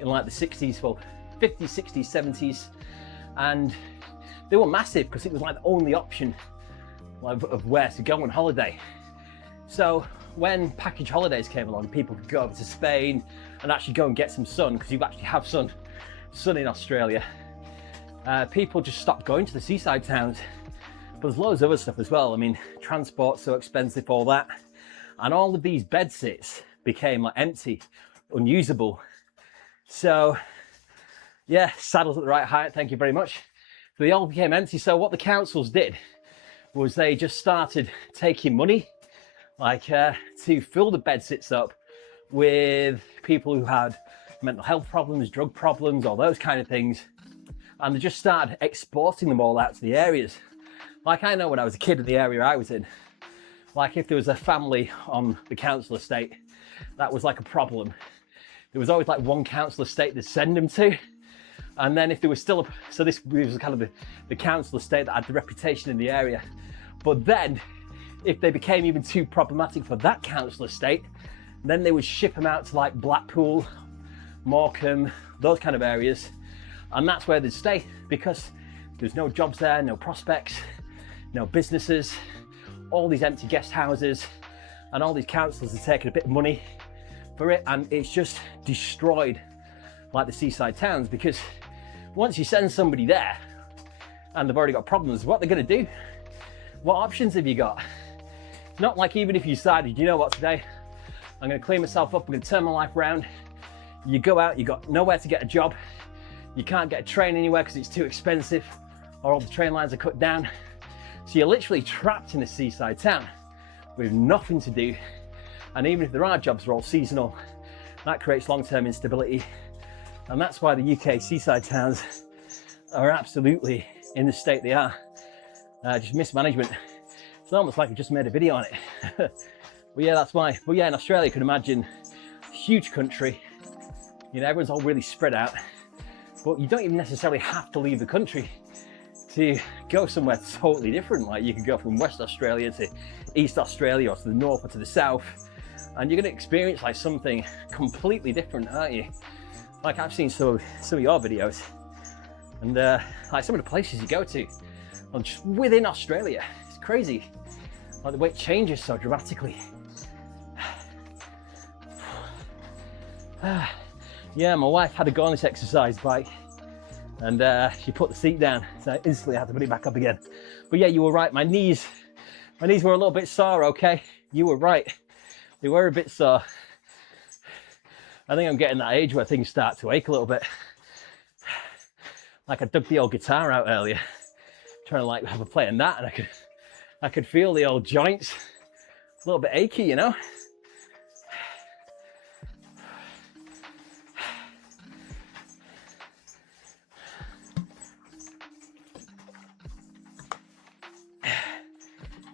in like the 60s, well, 50s, 60s, 70s, and they were massive because it was like the only option of where to go on holiday. So when package holidays came along, people could go over to Spain and actually go and get some sun, because you actually have sun in Australia. People just stopped going to the seaside towns. But there's loads of other stuff as well. I mean, transport's so expensive, all that. And all of these bed sits became like empty, unusable. So yeah, saddles at the right height, thank you very much. So they all became empty. So what the councils did was they just started taking money, like to fill the bed sits up with people who had mental health problems, drug problems, all those kind of things. And they just started exporting them all out to the areas. Like I know when I was a kid in the area I was in, like if there was a family on the council estate that was like a problem, there was always like one council estate to send them to. And then if there was still so this was kind of the council estate that had the reputation in the area. But then if they became even too problematic for that council estate, then they would ship them out to like Blackpool Morecambe, those kind of areas. And that's where they'd stay because there's no jobs there, no prospects, no businesses, all these empty guest houses, and all these councils are taking a bit of money for it, and it's just destroyed like the seaside towns, because once you send somebody there and they've already got problems, what they're going to do? What options have you got? It's not like even if you decided, you know what, today I'm going to clean myself up, I'm going to turn my life around. You go out, you got nowhere to get a job, you can't get a train anywhere because it's too expensive, or all the train lines are cut down. So you're literally trapped in a seaside town with nothing to do. And even if there are jobs, they're all seasonal. That creates long-term instability. And that's why the UK seaside towns are absolutely in the state they are. Just mismanagement. It's almost like I just made a video on it. But yeah, that's why. But yeah, in Australia, you can imagine a huge country. You know, everyone's all really spread out. But you don't even necessarily have to leave the country to go somewhere totally different. Like you could go from West Australia to East Australia, or to the north or to the south, and you're going to experience like something completely different, aren't you? Like I've seen some of your videos, and like some of the places you go to, or just within Australia, it's crazy. Like the way it changes so dramatically. Yeah, my wife had to go on this exercise bike, and she put the seat down, so I instantly had to put it back up again. But yeah, you were right, my knees were a little bit sore, okay? You were right, they were a bit sore. I think I'm getting that age where things start to ache a little bit. Like I dug the old guitar out earlier, trying to like have a play on that, and I could feel the old joints, a little bit achy, you know?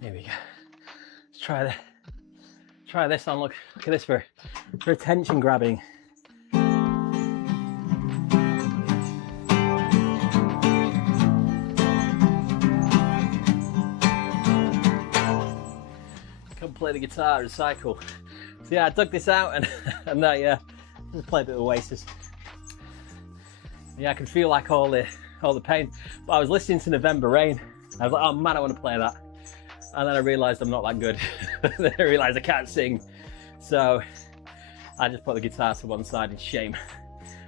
Here we go. Let's try this on. Look at this for attention grabbing. Come play the guitar and cycle. So yeah, I dug this out and yeah, just play a bit of Oasis. Yeah, I can feel like all the pain. But I was listening to November Rain. I was like, oh man, I want to play that. And then I realised I'm not that good. Then I realised I can't sing. So I just put the guitar to one side in shame.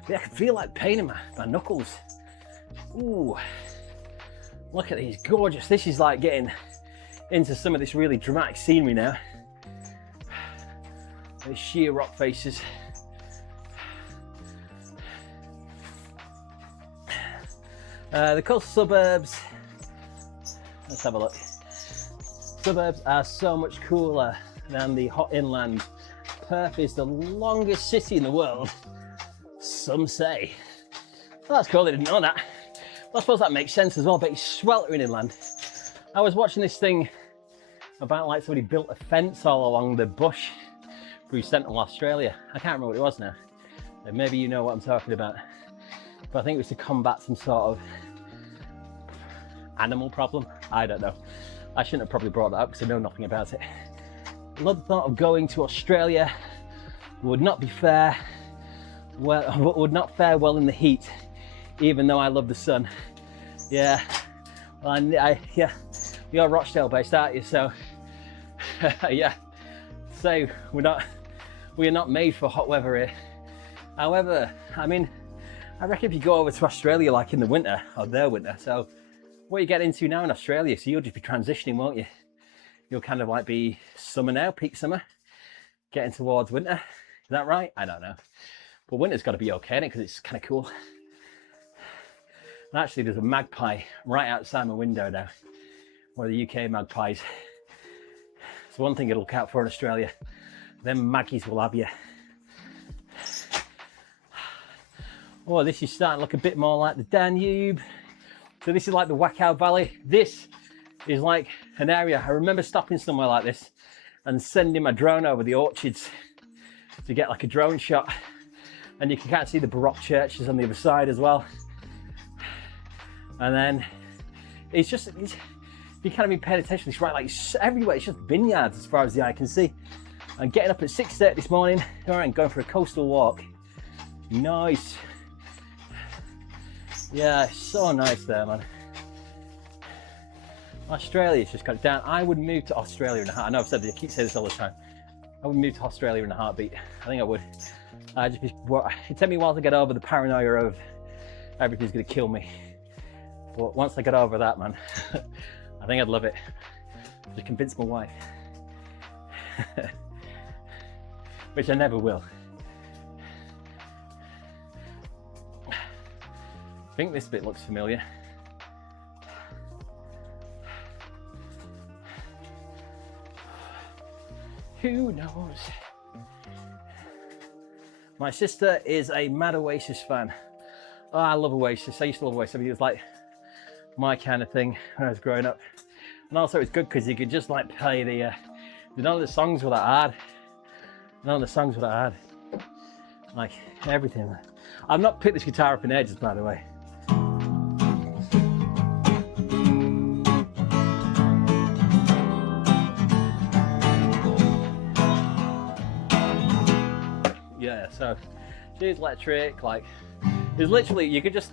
But yeah, I can feel like pain in my knuckles. Ooh, look at these, gorgeous. This is like getting into some of this really dramatic scenery now. These sheer rock faces. The coastal suburbs. Let's have a look. Suburbs are so much cooler than the hot inland. Perth is the longest city in the world, some say. Well, that's cool, they didn't know that. Well, I suppose that makes sense as well, but it's sweltering inland. I was watching this thing about like somebody built a fence all along the bush through central Australia. I can't remember what it was now. Maybe you know what I'm talking about. But I think it was to combat some sort of animal problem. I don't know. I shouldn't have probably brought that up because I know nothing about it. The thought of going to Australia would not be fair. Well, would not fare well in the heat, even though I love the sun. Yeah, well, yeah, you're Rochdale based, aren't you? So, yeah. So we are not made for hot weather here. However, I mean, I reckon if you go over to Australia like in the winter, or their winter, so what you get into now in Australia, so you'll just be transitioning, won't you? You'll kind of like be summer now, peak summer, getting towards winter. Is that right? I don't know. But winter's got to be okay, because it's kind of cool. And actually, there's a magpie right outside my window now. One of the UK magpies. It's one thing to look out for in Australia. Them maggies will have you. Oh, this is starting to look a bit more like the Danube. So this is like the Wachau Valley. This is like an area, I remember stopping somewhere like this and sending my drone over the orchards to get like a drone shot. And you can kind of see the Baroque churches on the other side as well. And then it's just, you can't be paying attention, it's right like everywhere, it's just vineyards as far as the eye can see. I'm getting up at 6:30 this morning, all right, going for a coastal walk. Nice. Yeah, so nice there, man. Australia's just got it down. I would move to Australia in a heartbeat. I know I've said this, I keep saying this all the time. I would move to Australia in a heartbeat. I think I would. It'd take me a while to get over the paranoia of everything's gonna kill me. But once I get over that, man, I think I'd love it. Just convince my wife. Which I never will. I think this bit looks familiar. Who knows? My sister is a mad Oasis fan. Oh, I love Oasis. I used to love Oasis. I mean, it was like my kind of thing when I was growing up. And also it's good because you could just like play the, none of the songs were that hard. None of the songs were that hard. Like everything. I've not picked this guitar up in ages, by the way. Yeah, so she's electric, like, there's literally, you could just,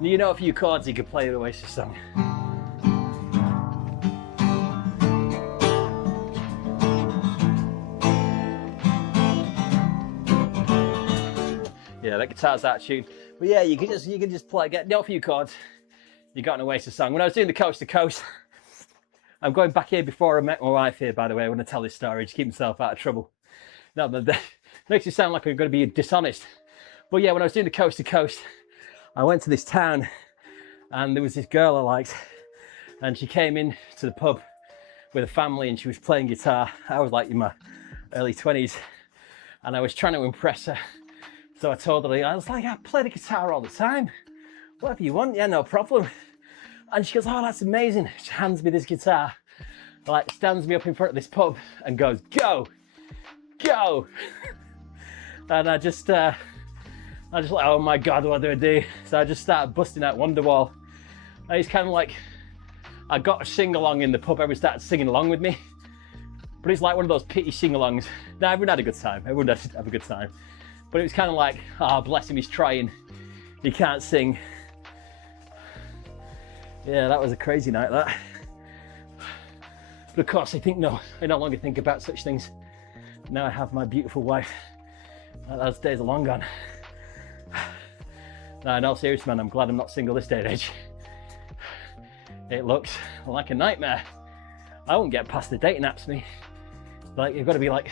you know, a few chords you could play the Oasis song. Yeah, that guitar's out of tune. But yeah, you can just play, get a few chords, you got an Oasis song. When I was doing the coast to coast, I'm going back here before I met my wife here, by the way. I want to tell this story to keep myself out of trouble. No, but that makes it sound like I'm going to be dishonest. But yeah, when I was doing the coast to coast, I went to this town and there was this girl I liked, and she came in to the pub with a family and she was playing guitar. I was like in my early 20s and I was trying to impress her. So I told her, I was like, I play the guitar all the time. Whatever you want, yeah, no problem. And she goes, oh, that's amazing. She hands me this guitar, like stands me up in front of this pub and goes, go, go. And I just like, oh my God, what do I do? So I just started busting out Wonderwall. And it's kind of like, I got to sing along in the pub, everyone started singing along with me. But it's like one of those pity sing-alongs. Now, everyone had a good time, everyone had have a good time. But it was kind of like, oh, bless him, he's trying. He can't sing. Yeah, that was a crazy night, that. But of course, I no longer think about such things. Now I have my beautiful wife. Those days are long gone. No, in all seriousness, man, I'm glad I'm not single this day and age. It looks like a nightmare. I won't get past the dating apps, me. Like, you've got to be like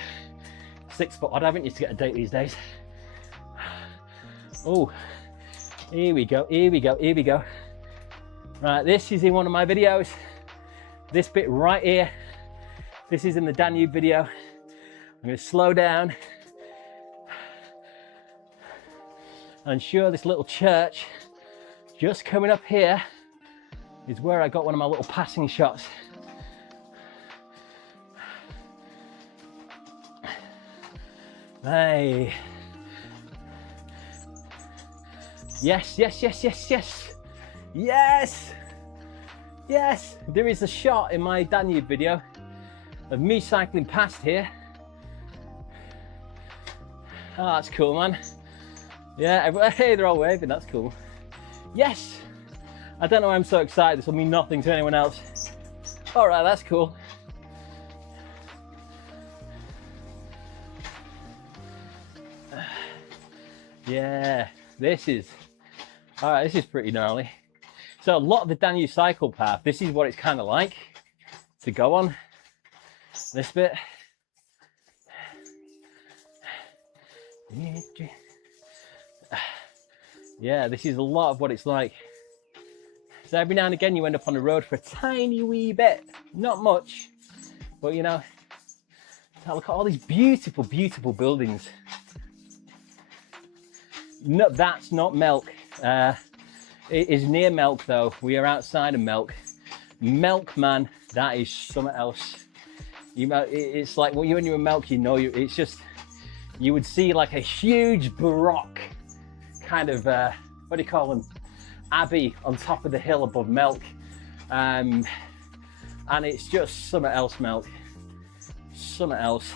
6 foot odd, haven't you, to get a date these days? Oh, here we go, here we go, here we go. Right, this is in one of my videos. This bit right here. This is in the Danube video. I'm going to slow down and show this little church just coming up here is where I got one of my little passing shots. Hey. Yes, yes, yes, yes, yes. Yes. Yes. There is a shot in my Danube video of me cycling past here. Oh, that's cool, man. Yeah, hey, they're all waving, that's cool. Yes. I don't know why I'm so excited. This will mean nothing to anyone else. All right, that's cool. Yeah, this is, all right, this is pretty gnarly. So a lot of the Danube cycle path, this is what it's kind of like to go on. This bit. Yeah, this is a lot of what it's like. So every now and again you end up on the road for a tiny wee bit, not much, but you know, look at all these beautiful, beautiful buildings. No, that's not Melk. It is near Melk though. We are outside of Melk. Melk, man, that is something else. You know, it's like when you're in Melk, you know, it's just, you would see like a huge Baroque kind of, what do you call them? Abbey on top of the hill above Melk. And it's just something else, Melk. Something else.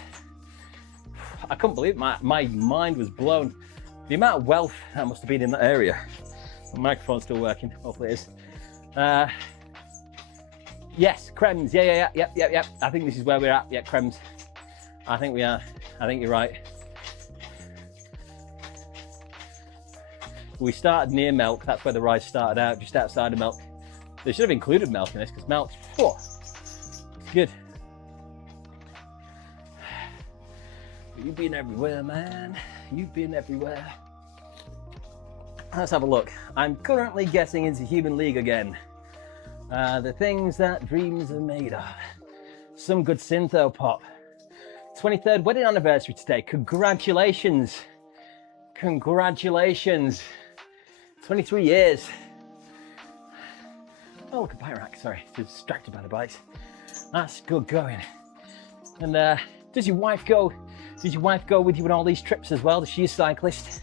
I couldn't believe it. My mind was blown. The amount of wealth that must have been in that area. The microphone's still working, hopefully it is. Yes, Krems, yeah. I think this is where we're at, yeah, Krems. I think we are, I think you're right. We started near Milk, that's where the rise started out, just outside of Milk. They should have included Milk in this, because Milk's, it's good. You've been everywhere, man. You've been everywhere. Let's have a look. I'm currently getting into Human League again. The things that dreams are made of. Some good syntho pop. 23rd wedding anniversary today. Congratulations. Congratulations. 23 years. Oh, look, a bike rack. Sorry, distracted by the bikes. That's good going. And does your wife go? Did your wife go with you on all these trips as well? Is she a cyclist?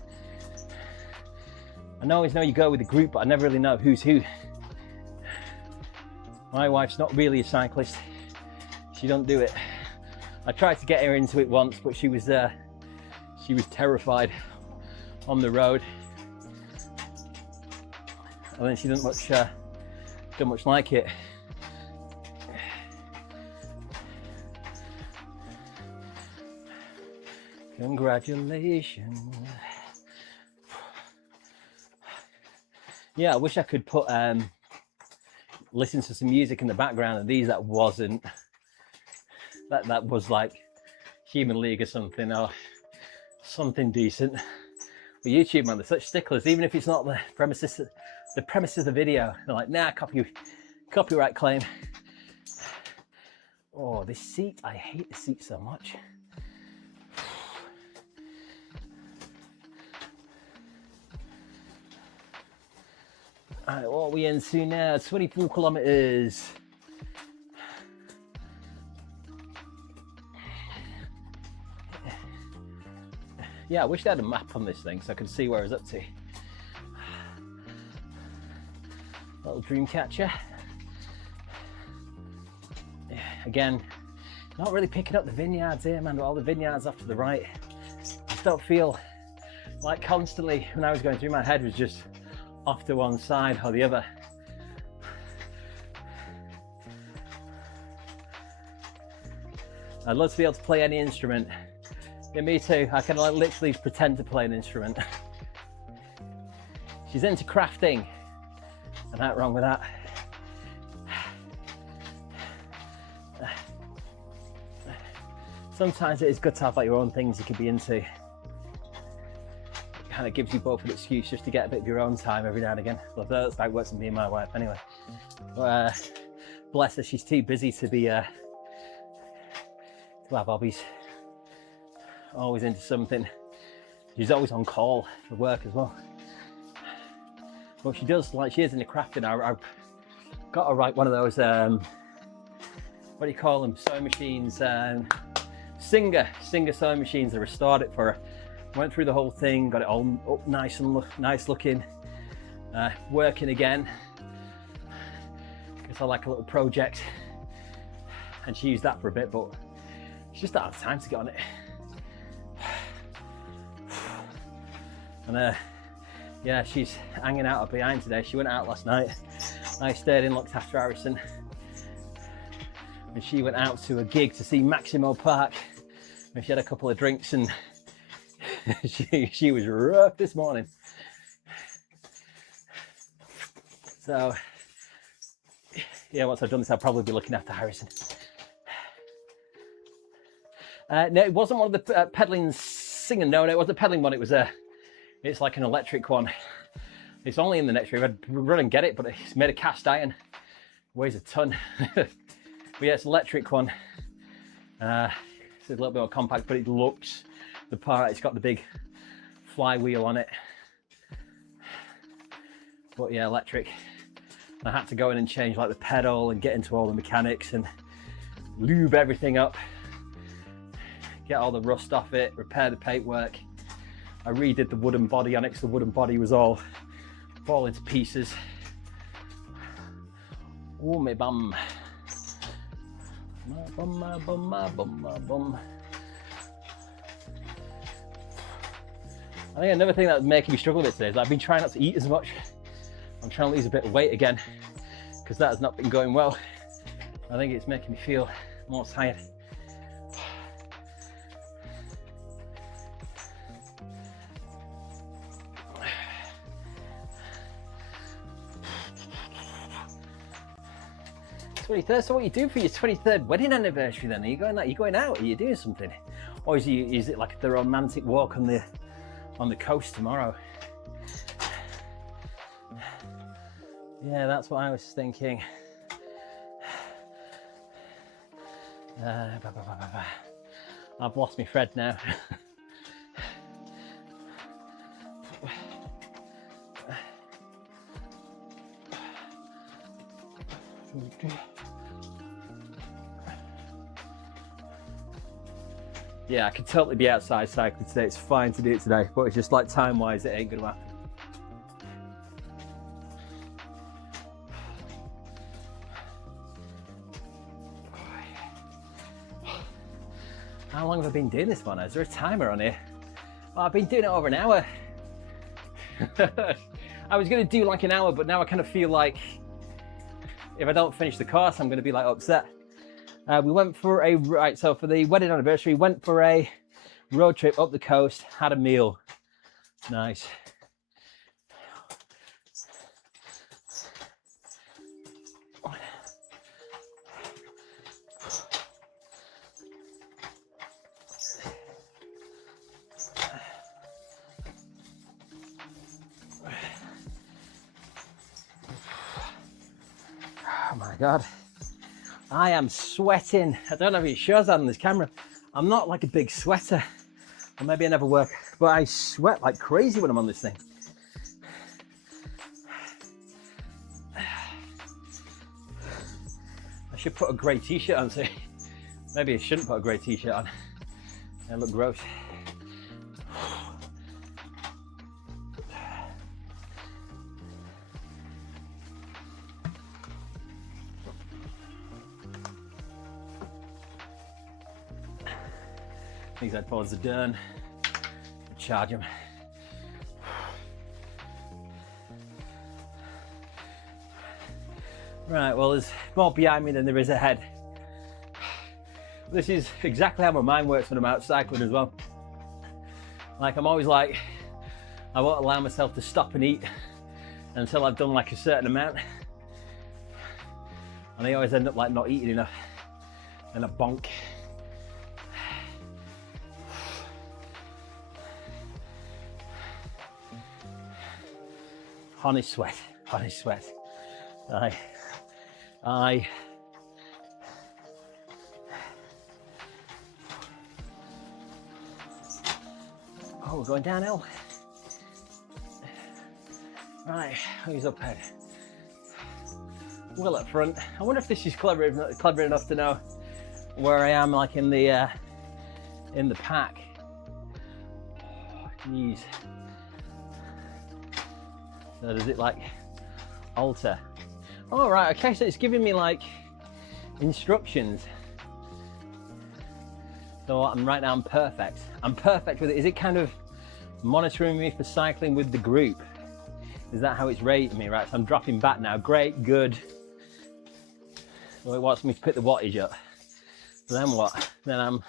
I always know you go with a group, but I never really know who's who. My wife's not really a cyclist. She don't do it. I tried to get her into it once, but she was terrified on the road. And then she don't much like it. Congratulations. Yeah, I wish I could put listen to some music in the background, and these that wasn't. That was like Human League or something, or something decent. But YouTube, man, they're such sticklers. Even if it's not the premises of the video, they're like, nah, copyright claim. Oh, this seat, I hate the seat so much. All right, what are we into now? 24 kilometers. Yeah, I wish they had a map on this thing so I could see where I was up to. Little dream catcher. Yeah, again, not really picking up the vineyards here, man. All the vineyards off to the right. I just don't feel like constantly when I was going through, my head was just off to one side or the other. I'd love to be able to play any instrument. Yeah, me too. I can like literally pretend to play an instrument. She's into crafting. And nothing wrong with that. Sometimes it is good to have like your own things you could be into. Kind of gives you both an excuse just to get a bit of your own time every now and again. Well, that's like what's me and my wife anyway. Bless her, she's too busy to be to have hobbies. Always into something. She's always on call for work as well. But she does, like, she is into crafting. I've got her right one of those what do you call them, sewing machines, Singer sewing machines. I restored it for her. Went through the whole thing, got it all up nice and nice looking, working again. Guess I like a little project, and she used that for a bit, but she just don't have time to get on it. And yeah, she's hanging out behind today. She went out last night. I stayed in, looked after Harrison, and she went out to a gig to see Maximo Park, and she had a couple of drinks, and she was rough this morning. So yeah, once I've done this, I'll probably be looking after Harrison. No, it wasn't one of the pedaling singing. No, it wasn't a pedaling one. It was it's like an electric one. It's only in the next room. I'd run and get it, but it's made of cast iron. Weighs a ton. But yeah, it's an electric one. It's a little bit more compact, but it looks the part. It's got the big flywheel on it. But yeah, electric. I had to go in and change like the pedal and get into all the mechanics and lube everything up, get all the rust off it, repair the paintwork. I redid the wooden body on it because the wooden body was all falling to pieces. Oh, my bum. My bum, my bum, my bum, my bum. I think another thing that's making me struggle a bit today is I've been trying not to eat as much. I'm trying to lose a bit of weight again because that has not been going well. I think it's making me feel more tired. So what are you doing for your 23rd wedding anniversary then? Are you going out? Are you doing something? Or is it like the romantic walk on the coast tomorrow? Yeah, that's what I was thinking. I've lost my thread now. Yeah, I could totally be outside cycling today. It's fine to do it today, but it's just like time-wise, it ain't gonna happen. How long have I been doing this one? Is there a timer on here? Oh, I've been doing it over an hour. I was gonna do like an hour, but now I kind of feel like if I don't finish the course, I'm gonna be like upset. We went for for the wedding anniversary, went for a road trip up the coast, had a meal. Nice. Oh my God. I am sweating. I don't know if it shows that on this camera. I'm not like a big sweater, or maybe I never work, but I sweat like crazy when I'm on this thing. I should put a grey t-shirt on, so maybe I shouldn't put a grey t-shirt on. I look gross. These headphones are done. Charge them. Right, well, there's more behind me than there is ahead. This is exactly how my mind works when I'm out cycling as well. Like, I'm always like, I won't allow myself to stop and eat until I've done like a certain amount. And I always end up like not eating enough and a bonk. Honest sweat, honest sweat. Oh, we're going downhill. Right, who's up ahead? Will at front. I wonder if this is clever enough to know where I am, like in the pack. Oh, jeez. So does it like alter? Oh, right, okay, so it's giving me like instructions. So right now I'm perfect. I'm perfect with it. Is it kind of monitoring me for cycling with the group? Is that how it's rating me? Right, so I'm dropping back now. Great, good. So it wants me to pick the wattage up. Then what? Then I'm...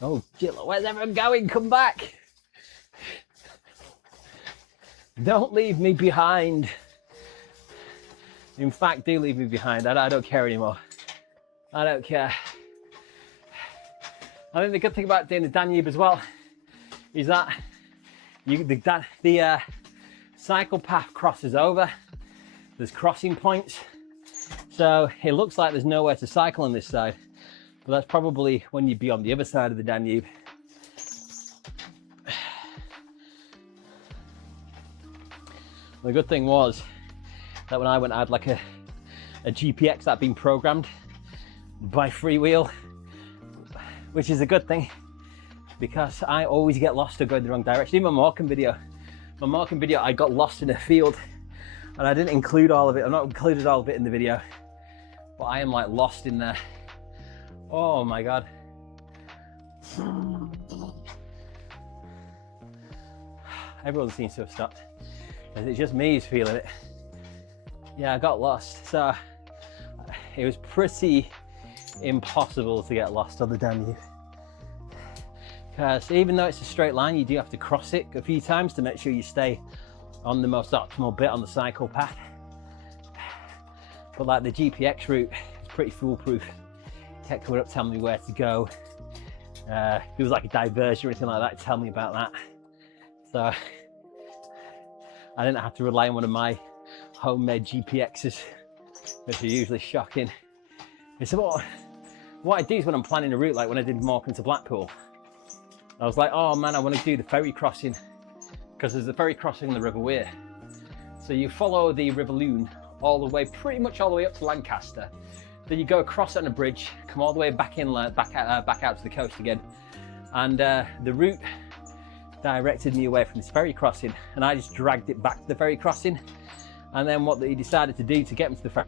Oh, Jill, where's everyone going? Come back. Don't leave me behind. In fact, do leave me behind. I don't care anymore. I don't care. I think the good thing about doing the Danube as well is that the cycle path crosses over. There's crossing points. So it looks like there's nowhere to cycle on this side. But that's probably when you'd be on the other side of the Danube. The good thing was that when I went, I had like a GPX that had been programmed by Freewheel, which is a good thing because I always get lost or go in the wrong direction. Even my Morecambe video, I got lost in a field and I didn't include all of it. I've not included all of it in the video, but I am like lost in there. Oh my God. everyone seems to have stopped. It's just me who's feeling it. Yeah, I got lost. So it was pretty impossible to get lost on the Danube. Because even though it's a straight line, you do have to cross it a few times to make sure you stay on the most optimal bit on the cycle path. But like the GPX route, it's pretty foolproof. Kept coming up telling me where to go. There was like a diversion or anything like that, tell me about that. So I didn't have to rely on one of my homemade GPXs, which are usually shocking. It's what I do is when I'm planning a route, like when I did Morecambe to Blackpool, I was like, oh man, I want to do the ferry crossing, because there's the ferry crossing on the River Wear. So you follow the River Lune all the way, pretty much all the way up to Lancaster. Then you go across on a bridge, come all the way back in, back out to the coast again. And the route directed me away from this ferry crossing, and I just dragged it back to the ferry crossing. And then what he decided to do to get me to the ferry,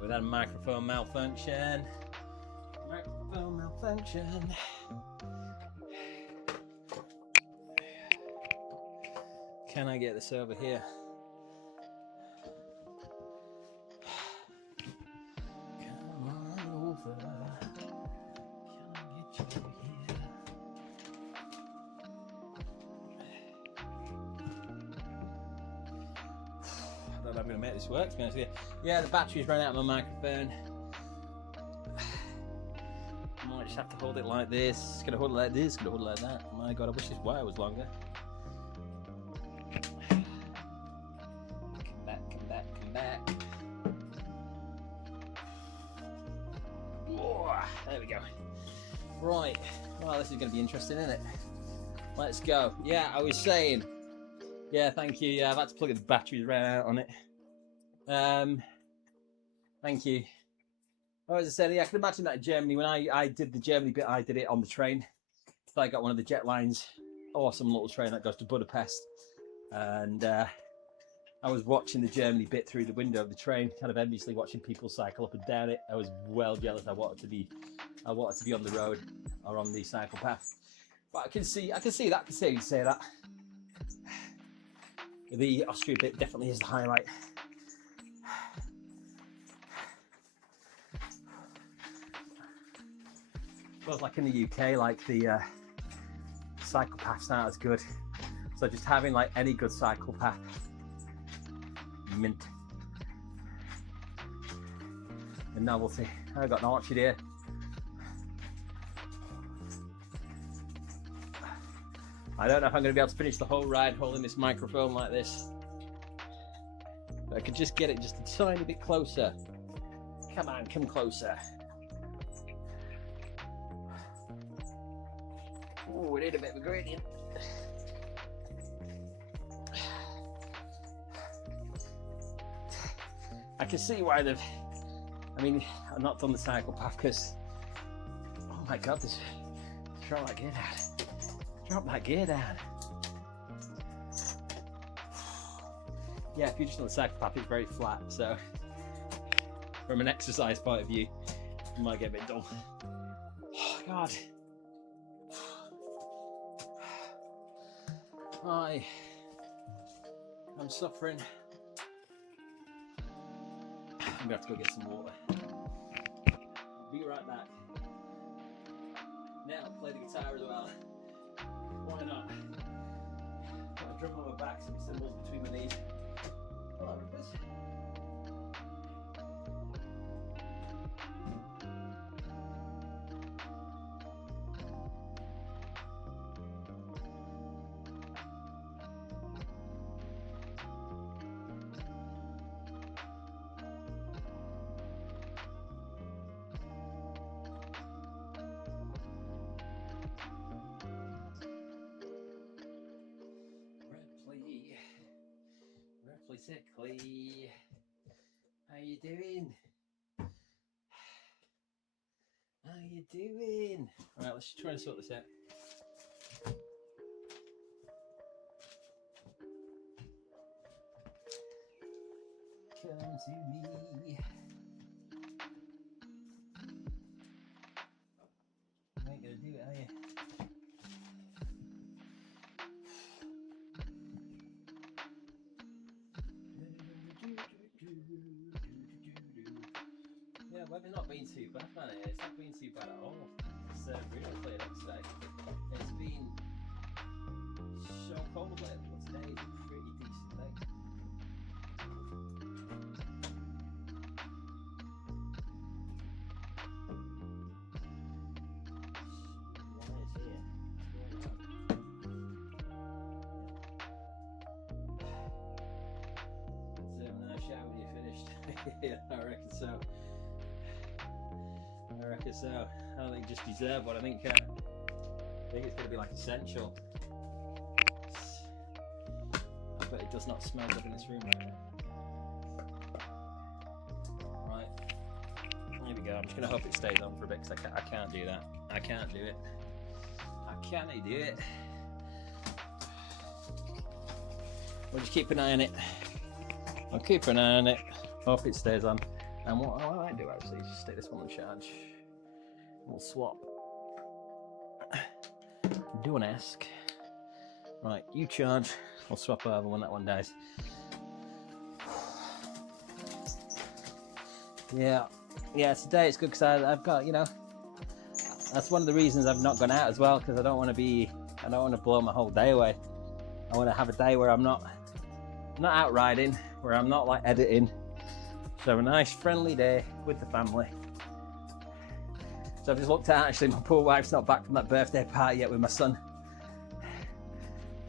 we had a microphone malfunction. Microphone malfunction. Can I get this over here? Come on over. Can I get you over here? I don't know if I'm going to make this work, to be honest with you. Yeah, the battery's run out of my microphone. I might just have to hold it like this. It's gonna hold it like this, gonna hold it like that. My God, I wish this wire was longer. Come back, come back, come back. Oh, there we go. Right, well, this is gonna be interesting, isn't it? Let's go. Yeah, I was saying. Yeah, thank you. Yeah, I've had to plug the batteries right out on it. Thank you. Oh, as I said, yeah, I can imagine that in Germany. When I did the Germany bit, I did it on the train. So I got one of the jet lines. Awesome little train that goes to Budapest. And I was watching the Germany bit through the window of the train, kind of enviously watching people cycle up and down it. I was well jealous. I wanted to be on the road or on the cycle path. But I can see that. I can see you say that. The Austria bit definitely is the highlight. Feels like in the UK, like the cycle paths aren't as good. So just having like any good cycle path, mint. A novelty. I've got an orchard here. I don't know if I'm going to be able to finish the whole ride holding this microphone like this. But I could just get it just a tiny bit closer. Come on, come closer. Oh, we need a bit of a gradient. I can see why they've, I mean, I've not done the cycle path because, oh my God, this, drop that gear down. Drop that gear down. Yeah, if you're just on the cycle path, it's very flat, so from an exercise point of view, you might get a bit dull. Oh God. I'm suffering. I'm gonna have to go get some water. I'll be right back. Now I'll play the guitar as well. Why not? Got a drum on my back, some cymbals between my knees. Hello, Rufus. Sickly. How you doing? How you doing? All right, let's try and sort this out. Come to me. You ain't gonna do it, are you? Yeah, weather's not been too bad, man. It's not been too bad at all. It's really clear today. It's been so cold lately, but today's a pretty decent day. Shower when you're finished. Yeah, I reckon so. I reckon so. I don't think just deserve one. I think it's going to be like essential. But it does not smell good in this room right now. Right, here we go. I'm just going to hope it stays on for a bit because I can't do that. I can't do it. I can't do it. We'll just keep an eye on it. I'll keep an eye on it, hope it stays on. And what I might do actually is just stick this one on charge. We'll swap. Do an ask. Right, you charge, I'll swap over when that one dies. Yeah, today it's good because I've got, you know, that's one of the reasons I've not gone out as well, because I don't want to blow my whole day away. I want to have a day where I'm not out riding, where I'm not like editing. So a nice friendly day with the family. So I've just looked at, actually my poor wife's not back from that birthday party yet with my son.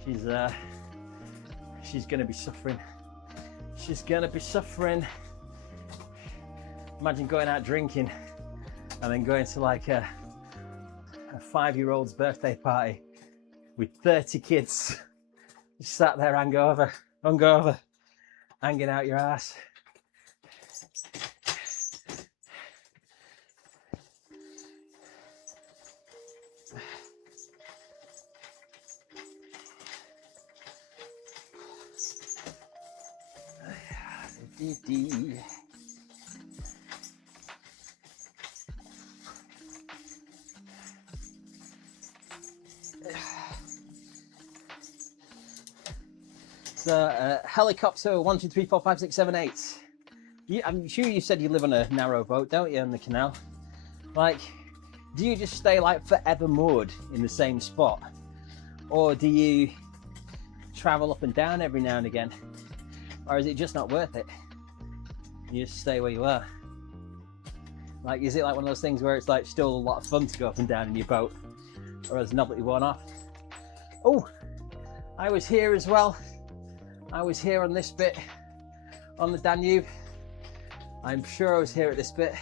She's gonna be suffering. She's gonna be suffering. Imagine going out drinking and then going to like a 5-year-old's birthday party with 30 kids. Just sat there hungover, hanging out your ass. So, helicopter 1, 2, 3, 4, 5, 6, 7, 8. I'm sure you said you live on a narrow boat, don't you, on the canal? Like, do you just stay like forever moored in the same spot? Or do you travel up and down every now and again? Or is it just not worth it? You just stay where you are? Like, is it like one of those things where it's like still a lot of fun to go up and down in your boat? Or has novelty worn off? Oh, I was here as well. I was here on this bit, on the Danube. I'm sure I was here at this bit.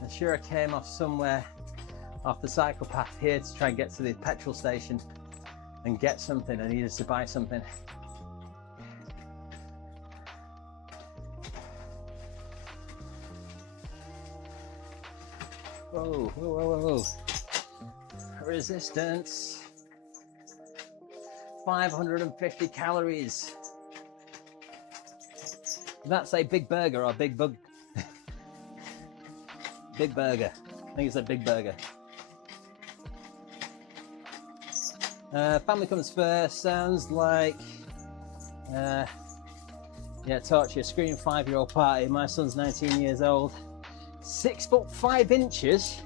I'm sure I came off somewhere off the cycle path here to try and get to the petrol station and get something. I needed to buy something. Whoa, whoa, whoa, whoa. Resistance. 550 calories. That's a big burger or big bug. Big burger. I think it's a big burger. Family comes first. Sounds like yeah, torture, screaming 5-year-old party. My son's 19 years old. 6 foot 5 inches.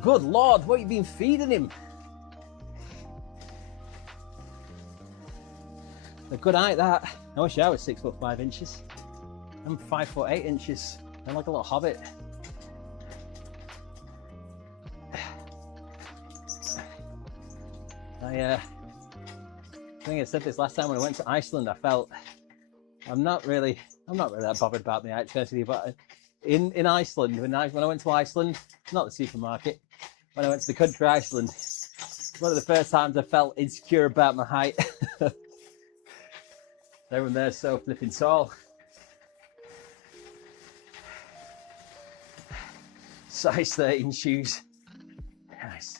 Good Lord, what have you been feeding him? A good height that. I wish I was 6 foot 5 inches. I'm 5 foot 8 inches. I'm like a little hobbit. I think I said this last time when I went to Iceland. I felt I'm not really that bothered about the height, but in Iceland, when I went to Iceland, not the supermarket, when I went to the country Iceland, one of the first times I felt insecure about my height. Everyone there's so flipping tall. Size 13 shoes. Nice.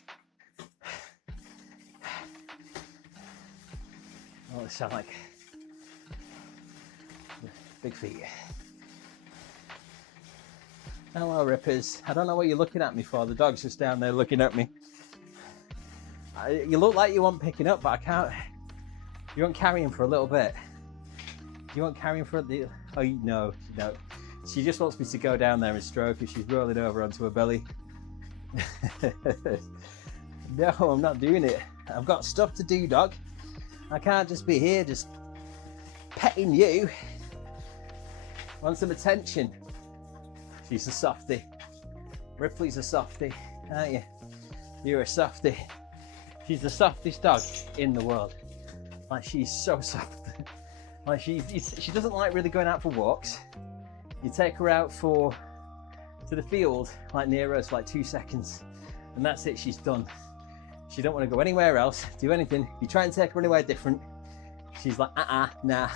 Oh, they sound like big feet. Hello, Rippers. I don't know what you're looking at me for. The dog's just down there looking at me. You look like you want picking up, but I can't. You won't carry him for a little bit. You won't carry him for the. Oh no, no. She just wants me to go down there and stroke her. She's rolling over onto her belly. No, I'm not doing it. I've got stuff to do, dog. I can't just be here just petting you. Want some attention. She's a softie. Ripley's a softie, aren't you? You're a softie. She's the softest dog in the world. Like, she's so soft. Like, she doesn't like really going out for walks. You take her out to the field, like near us, for like 2 seconds, and that's it. She's done. She don't want to go anywhere else, do anything. You try and take her anywhere different, she's like, nah.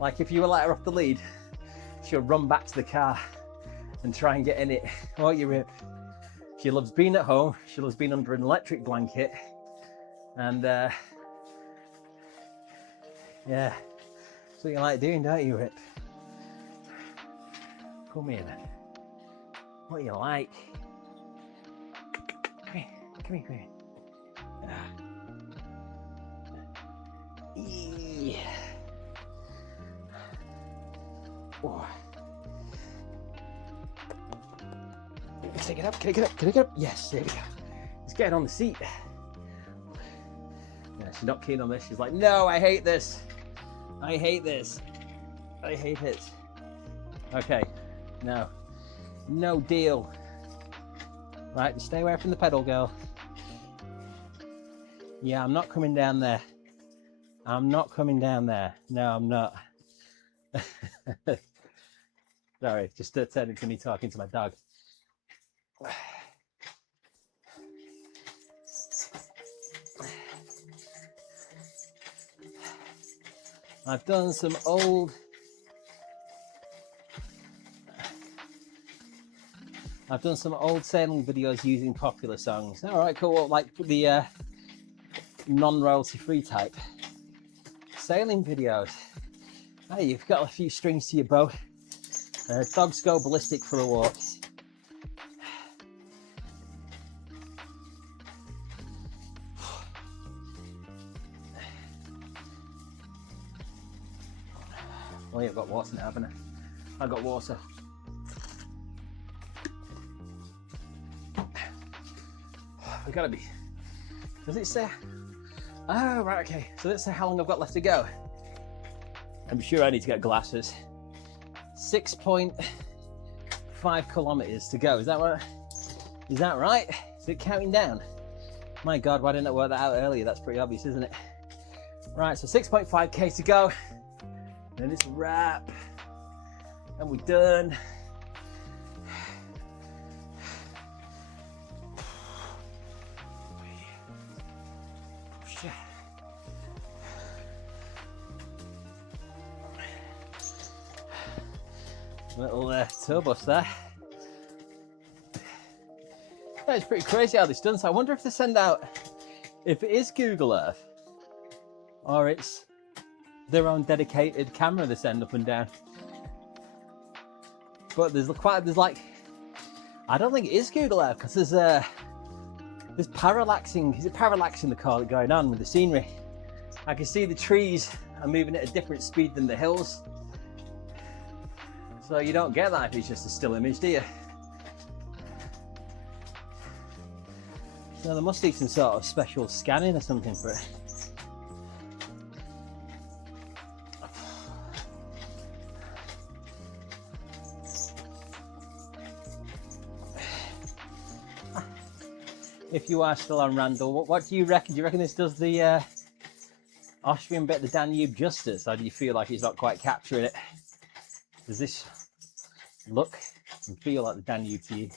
Like, if you let her off the lead, she'll run back to the car and try and get in it. Oh, you rip. She loves being at home. She loves being under an electric blanket. And yeah, that's what you like doing, don't you, Rip? Come here then. What you like? Come here, come here, come here. Yeah. Oh. Can I get up? Can I get up? Can I get up? Yes, there we go. Let's get on the seat. Yeah, she's not keen on this. She's like, no, I hate this. I hate this. I hate it. Okay, no. No deal. Right, stay away from the pedal, girl. Yeah, I'm not coming down there. I'm not coming down there. No, I'm not. Sorry, just turned into me talking to my dog. I've done some old sailing videos using popular songs. All right, cool. Well, like the non-royalty free type sailing videos. Hey, you've got a few strings to your bow. Dogs go ballistic for a walk. Oh yeah, I've got water now, haven't I? I've got water. We've got to be. Does it say? Oh, right, okay. So let's say how long I've got left to go. I'm sure I need to get glasses. 6.5 kilometers to go. Is that what? Is that right? Is it counting down? My God, why didn't I work that out earlier? That's pretty obvious, isn't it? Right, so 6.5k to go. Then it's a wrap. And we're done. Little tour bus there. Yeah, it's pretty crazy how this done. So I wonder if they send out, if it is Google Earth, or it's their own dedicated camera they send up and down. But there's like, I don't think it is Google Earth, because there's parallaxing, is it parallaxing they call it, going on with the scenery. I can see the trees are moving at a different speed than the hills. So you don't get that if it's just a still image, do you? So there must be some sort of special scanning or something for it. If you are still on Randall, what do you reckon? Do you reckon this does the Austrian bit of the Danube justice, or do you feel like it's not quite capturing it? Does this look and feel like the Danube to you?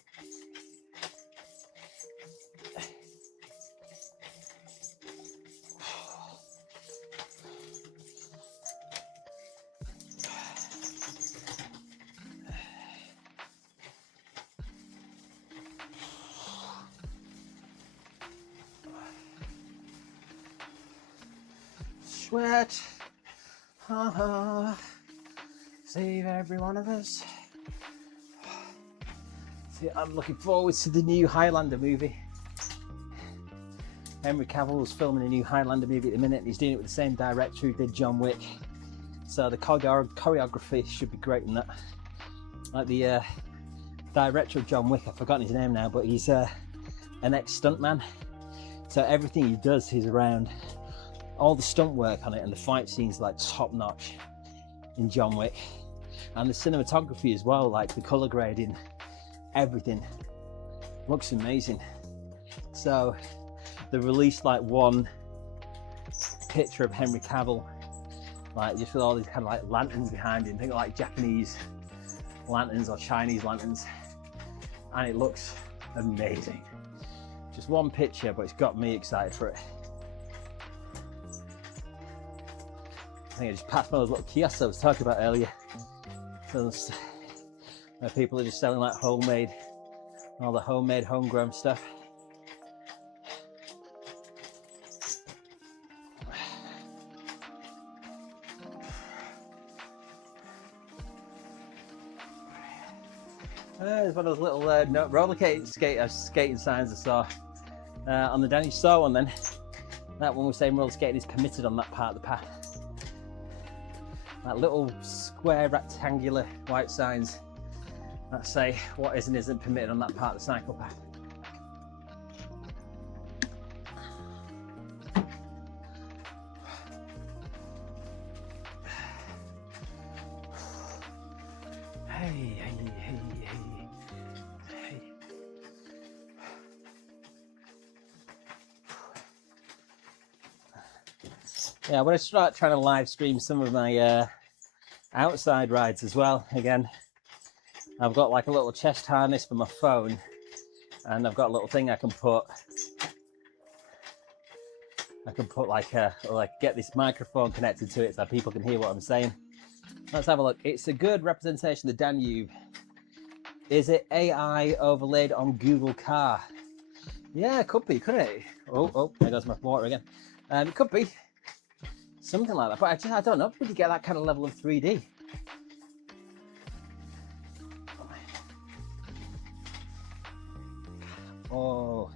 Sweat, save every one of us. See, I'm looking forward to the new Highlander movie. Henry Cavill's filming a new Highlander movie at the minute, and he's doing it with the same director who did John Wick. So the choreography should be great in that. Like the director of John Wick, I've forgotten his name now, but he's an ex-stuntman. So everything he does is around all the stunt work on it, and the fight scenes like top notch in John Wick, and the cinematography as well, like the color grading, everything looks amazing. So they released like one picture of Henry Cavill, like just with all these kind of like lanterns behind him, think like Japanese lanterns or Chinese lanterns, and it looks amazing. Just one picture, but it's got me excited for it. I think I just passed by those little kiosks I was talking about earlier. So where people are just selling like homemade, all the homemade, homegrown stuff. There's one of those little roller skating signs I saw on the Danube. Saw one then. That one was saying roller skating is permitted on that part of the path. That little square rectangular white signs that say what is and isn't permitted on that part of the cycle path. Hey. Yeah, I'm going to start trying to live stream some of my outside rides as well. Again, I've got like a little chest harness for my phone, and I've got a little thing I can put like get this microphone connected to it so people can hear what I'm saying. Let's have a look. It's a good representation of the Danube. Is it AI overlaid on Google Car? Yeah, it could be, couldn't it? Oh, there goes my water again. It could be. Something like that, but I don't know. Would you get that kind of level of 3D? Oh,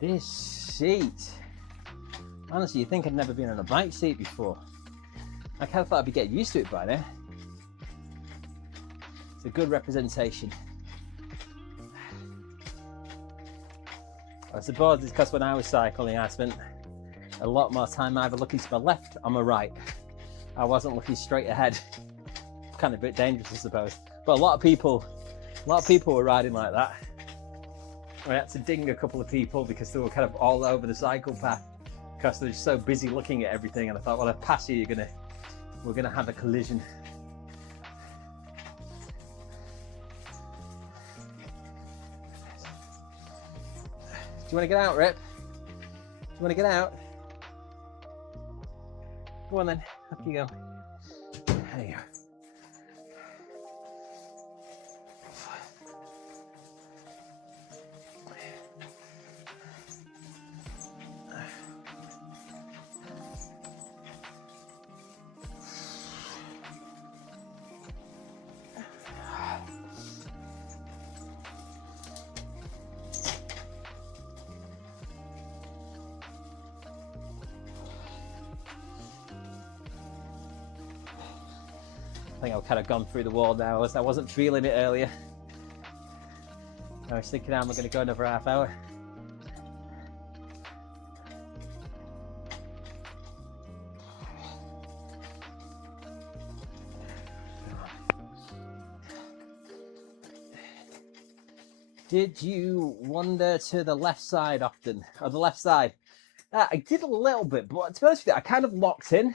this seat. Honestly, you think I'd never been on a bike seat before. I kind of thought I'd be getting used to it by now. It's a good representation. I suppose it's because when I was cycling, I spent a lot more time either looking to my left or my right. I wasn't looking straight ahead. Kind of a bit dangerous, I suppose. But a lot of people were riding like that. I had to ding a couple of people because they were kind of all over the cycle path because they're just so busy looking at everything. And I thought, well, if I pass you, we're gonna have a collision. Do you want to get out, Rip? Do you want to get out? Go on then, up you go. There you go. I think I've kind of gone through the wall now. I wasn't feeling it earlier. I was thinking, how am I going to go another half hour? Did you wander to the left side often? Or the left side? I did a little bit, but to be honest with you, I kind of locked in.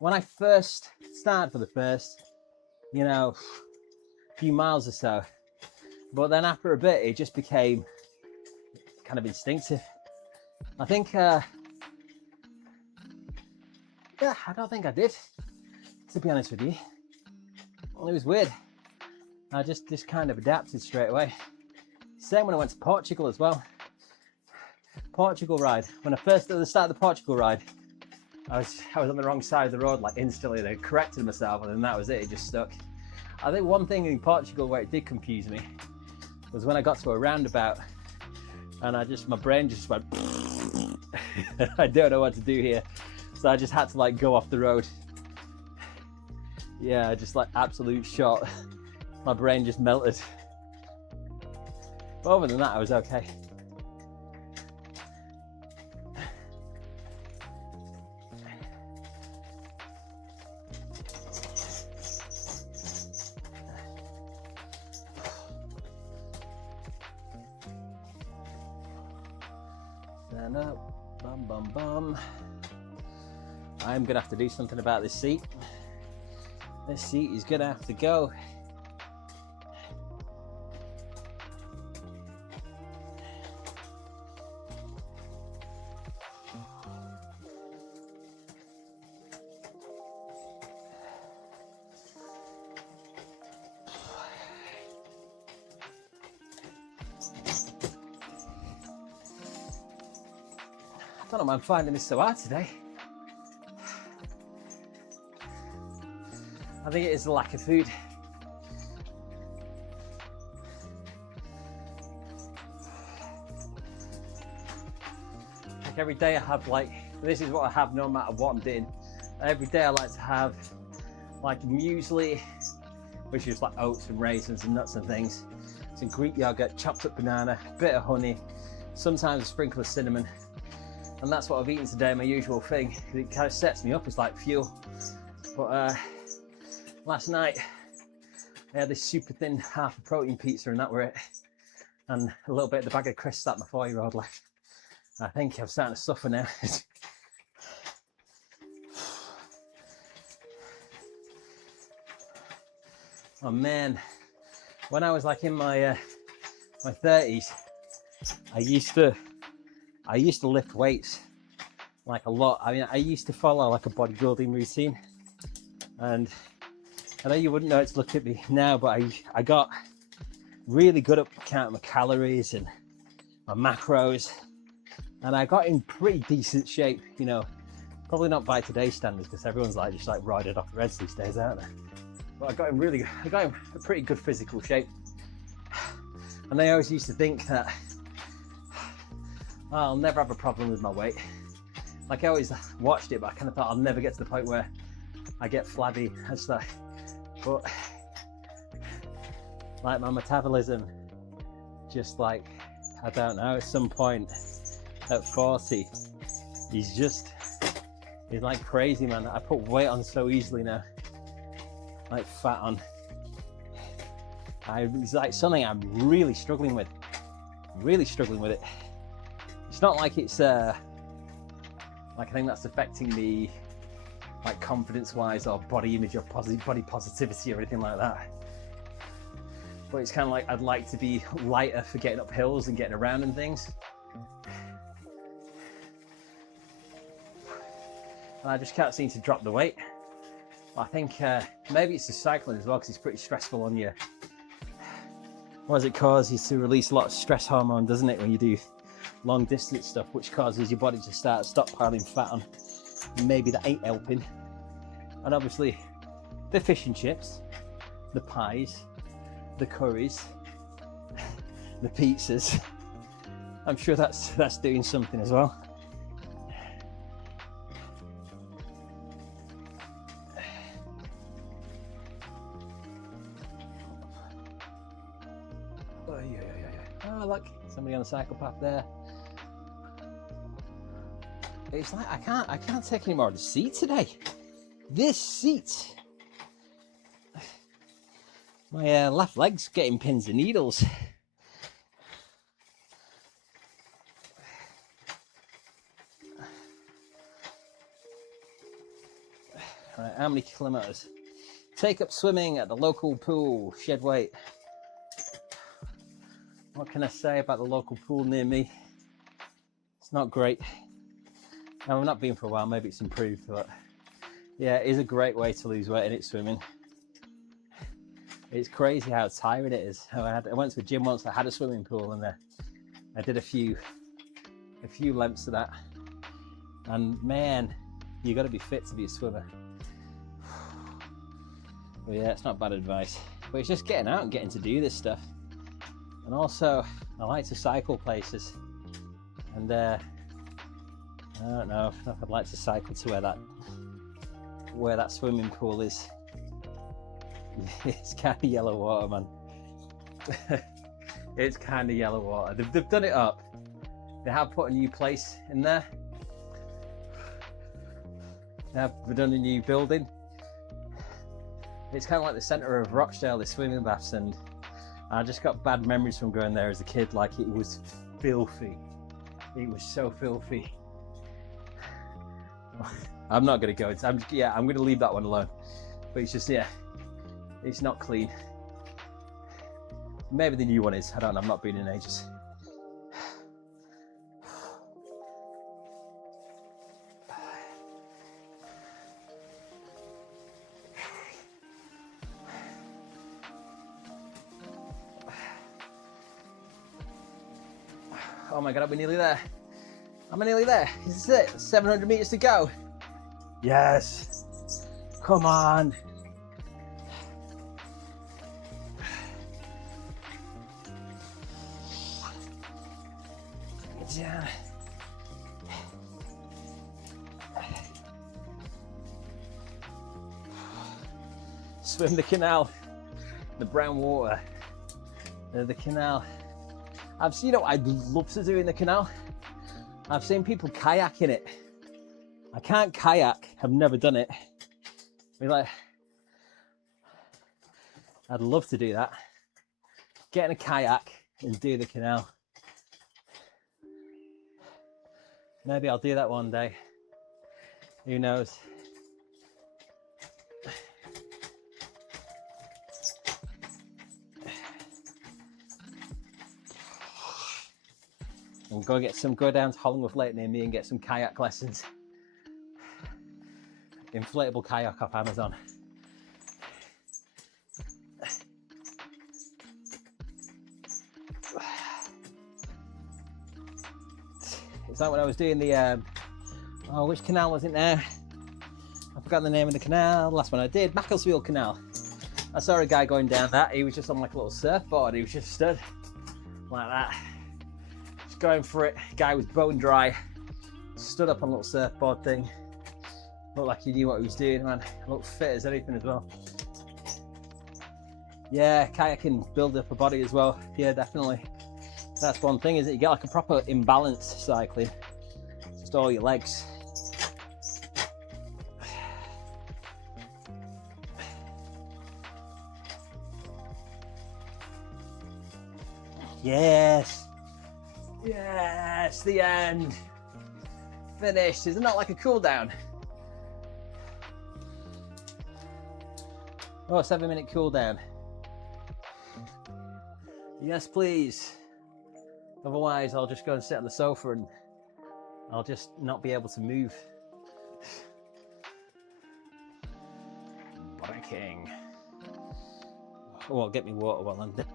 When I first started for the first, few miles or so, but then after a bit, it just became kind of instinctive. I think, I don't think I did, to be honest with you. Well, it was weird. I just kind of adapted straight away. Same when I went to Portugal as well. Portugal ride. When I first at the start of the Portugal ride, I was on the wrong side of the road, like instantly. I corrected myself, and then that was it. It just stuck. I think one thing in Portugal where it did confuse me was when I got to a roundabout, and my brain just went. I don't know what to do here, so I just had to go off the road. Yeah, just absolute shot. My brain just melted. But other than that, I was okay. Stand up, bum bum bum. I'm gonna have to do something about this seat. This seat is gonna have to go. I don't know why I'm finding this so hard today. I think it is the lack of food. Every day I have this is what I have no matter what I'm doing. Every day I like to have muesli, which is oats and raisins and nuts and things. Some Greek yogurt, chopped up banana, bit of honey, sometimes a sprinkle of cinnamon. And that's what I've eaten today, my usual thing. It kind of sets me up, it's like fuel. But last night I had this super thin half a protein pizza, and that were it. And a little bit of the bag of crisps that my 4-year-old left. I think I'm starting to suffer now. Oh man, when I was in my 30s, I used to lift weights a lot. I mean, I used to follow a bodybuilding routine, and I know you wouldn't know it to look at me now, but I got really good at counting my calories and my macros, and I got in pretty decent shape, probably not by today's standards, because everyone's just roided off the reds these days, aren't they? But I got in a pretty good physical shape. And I always used to think that I'll never have a problem with my weight. I always watched it, but I kind of thought I'll never get to the point where I get flabby and stuff. But my metabolism, just I don't know, at some point at 40, he's crazy, man. I put weight on so easily now, fat on. It's something I'm really struggling with it. It's not it's a thing that's affecting me confidence wise or body image or body positivity or anything like that, but it's kind of I'd like to be lighter for getting up hills and getting around and things. and I just can't seem to drop the weight. I think maybe it's the cycling as well, because it's pretty stressful on you. What does it cause? Is to release a lot of stress hormone, doesn't it, when you do long distance stuff, which causes your body to start stockpiling fat on. Maybe that ain't helping. And obviously the fish and chips, the pies, the curries, the pizzas, I'm sure that's doing something as well. Oh look, somebody on the cycle path there. It's like I can't take any more of the seat today. This seat, my left leg's getting pins and needles. Right, how many kilometers? Take up swimming at the local pool. Shed weight. What can I say about the local pool near me? It's not great. Now, I've not been for a while, maybe it's improved, but yeah, it is a great way to lose weight, and it's swimming. It's crazy how tiring it is. I went to a gym once that had a swimming pool, and I did a few lengths of that. And man, you got to be fit to be a swimmer. But yeah, it's not bad advice. But it's just getting out and getting to do this stuff. And also, I like to cycle places, and I don't know if I'd like to cycle to where that swimming pool is. It's kind of yellow water, man. It's kind of yellow water. They've done it up. They have put a new place in there. They've done a new building. It's kind of like the centre of Rochdale, the swimming baths, and I just got bad memories from going there as a kid. Like, it was filthy. It was so filthy. I'm not going to go into I'm going to leave that one alone. But it's just, yeah, it's not clean. Maybe the new one is. I don't know. I've not been in ages. Oh my God, we're nearly there. I'm nearly there. This is it. 700 meters to go. Yes. Come on. Yeah. Swim the canal. The brown water. The canal. I've seen, what I'd love to do in the canal. I've seen people kayak in it. I can't kayak. I've never done it. I'd love to do that. Get in a kayak and do the canal. Maybe I'll do that one day. Who knows? I'm going to go down to Hollingworth Lake near me and get some kayak lessons. Inflatable kayak off Amazon. It's like when I was doing the, which canal was it now? I forgot the name of the canal. The last one I did, Macclesfield Canal. I saw a guy going down that. He was just on like a little surfboard. He was just stood like that. Going for it. Guy was bone dry, stood up on a little surfboard thing. Looked like he knew what he was doing, man. Looked fit as anything as well. Yeah, kayaking build up a body as well. Yeah, definitely. That's one thing, is that you get like a proper imbalance cycling. Just all your legs. Yes. Yes, the end. Finished. Isn't that like a cool down? Oh, 7-minute cool down. Yes, please. Otherwise, I'll just go and sit on the sofa and I'll just not be able to move. Cycling. Oh, get me water while I'm there.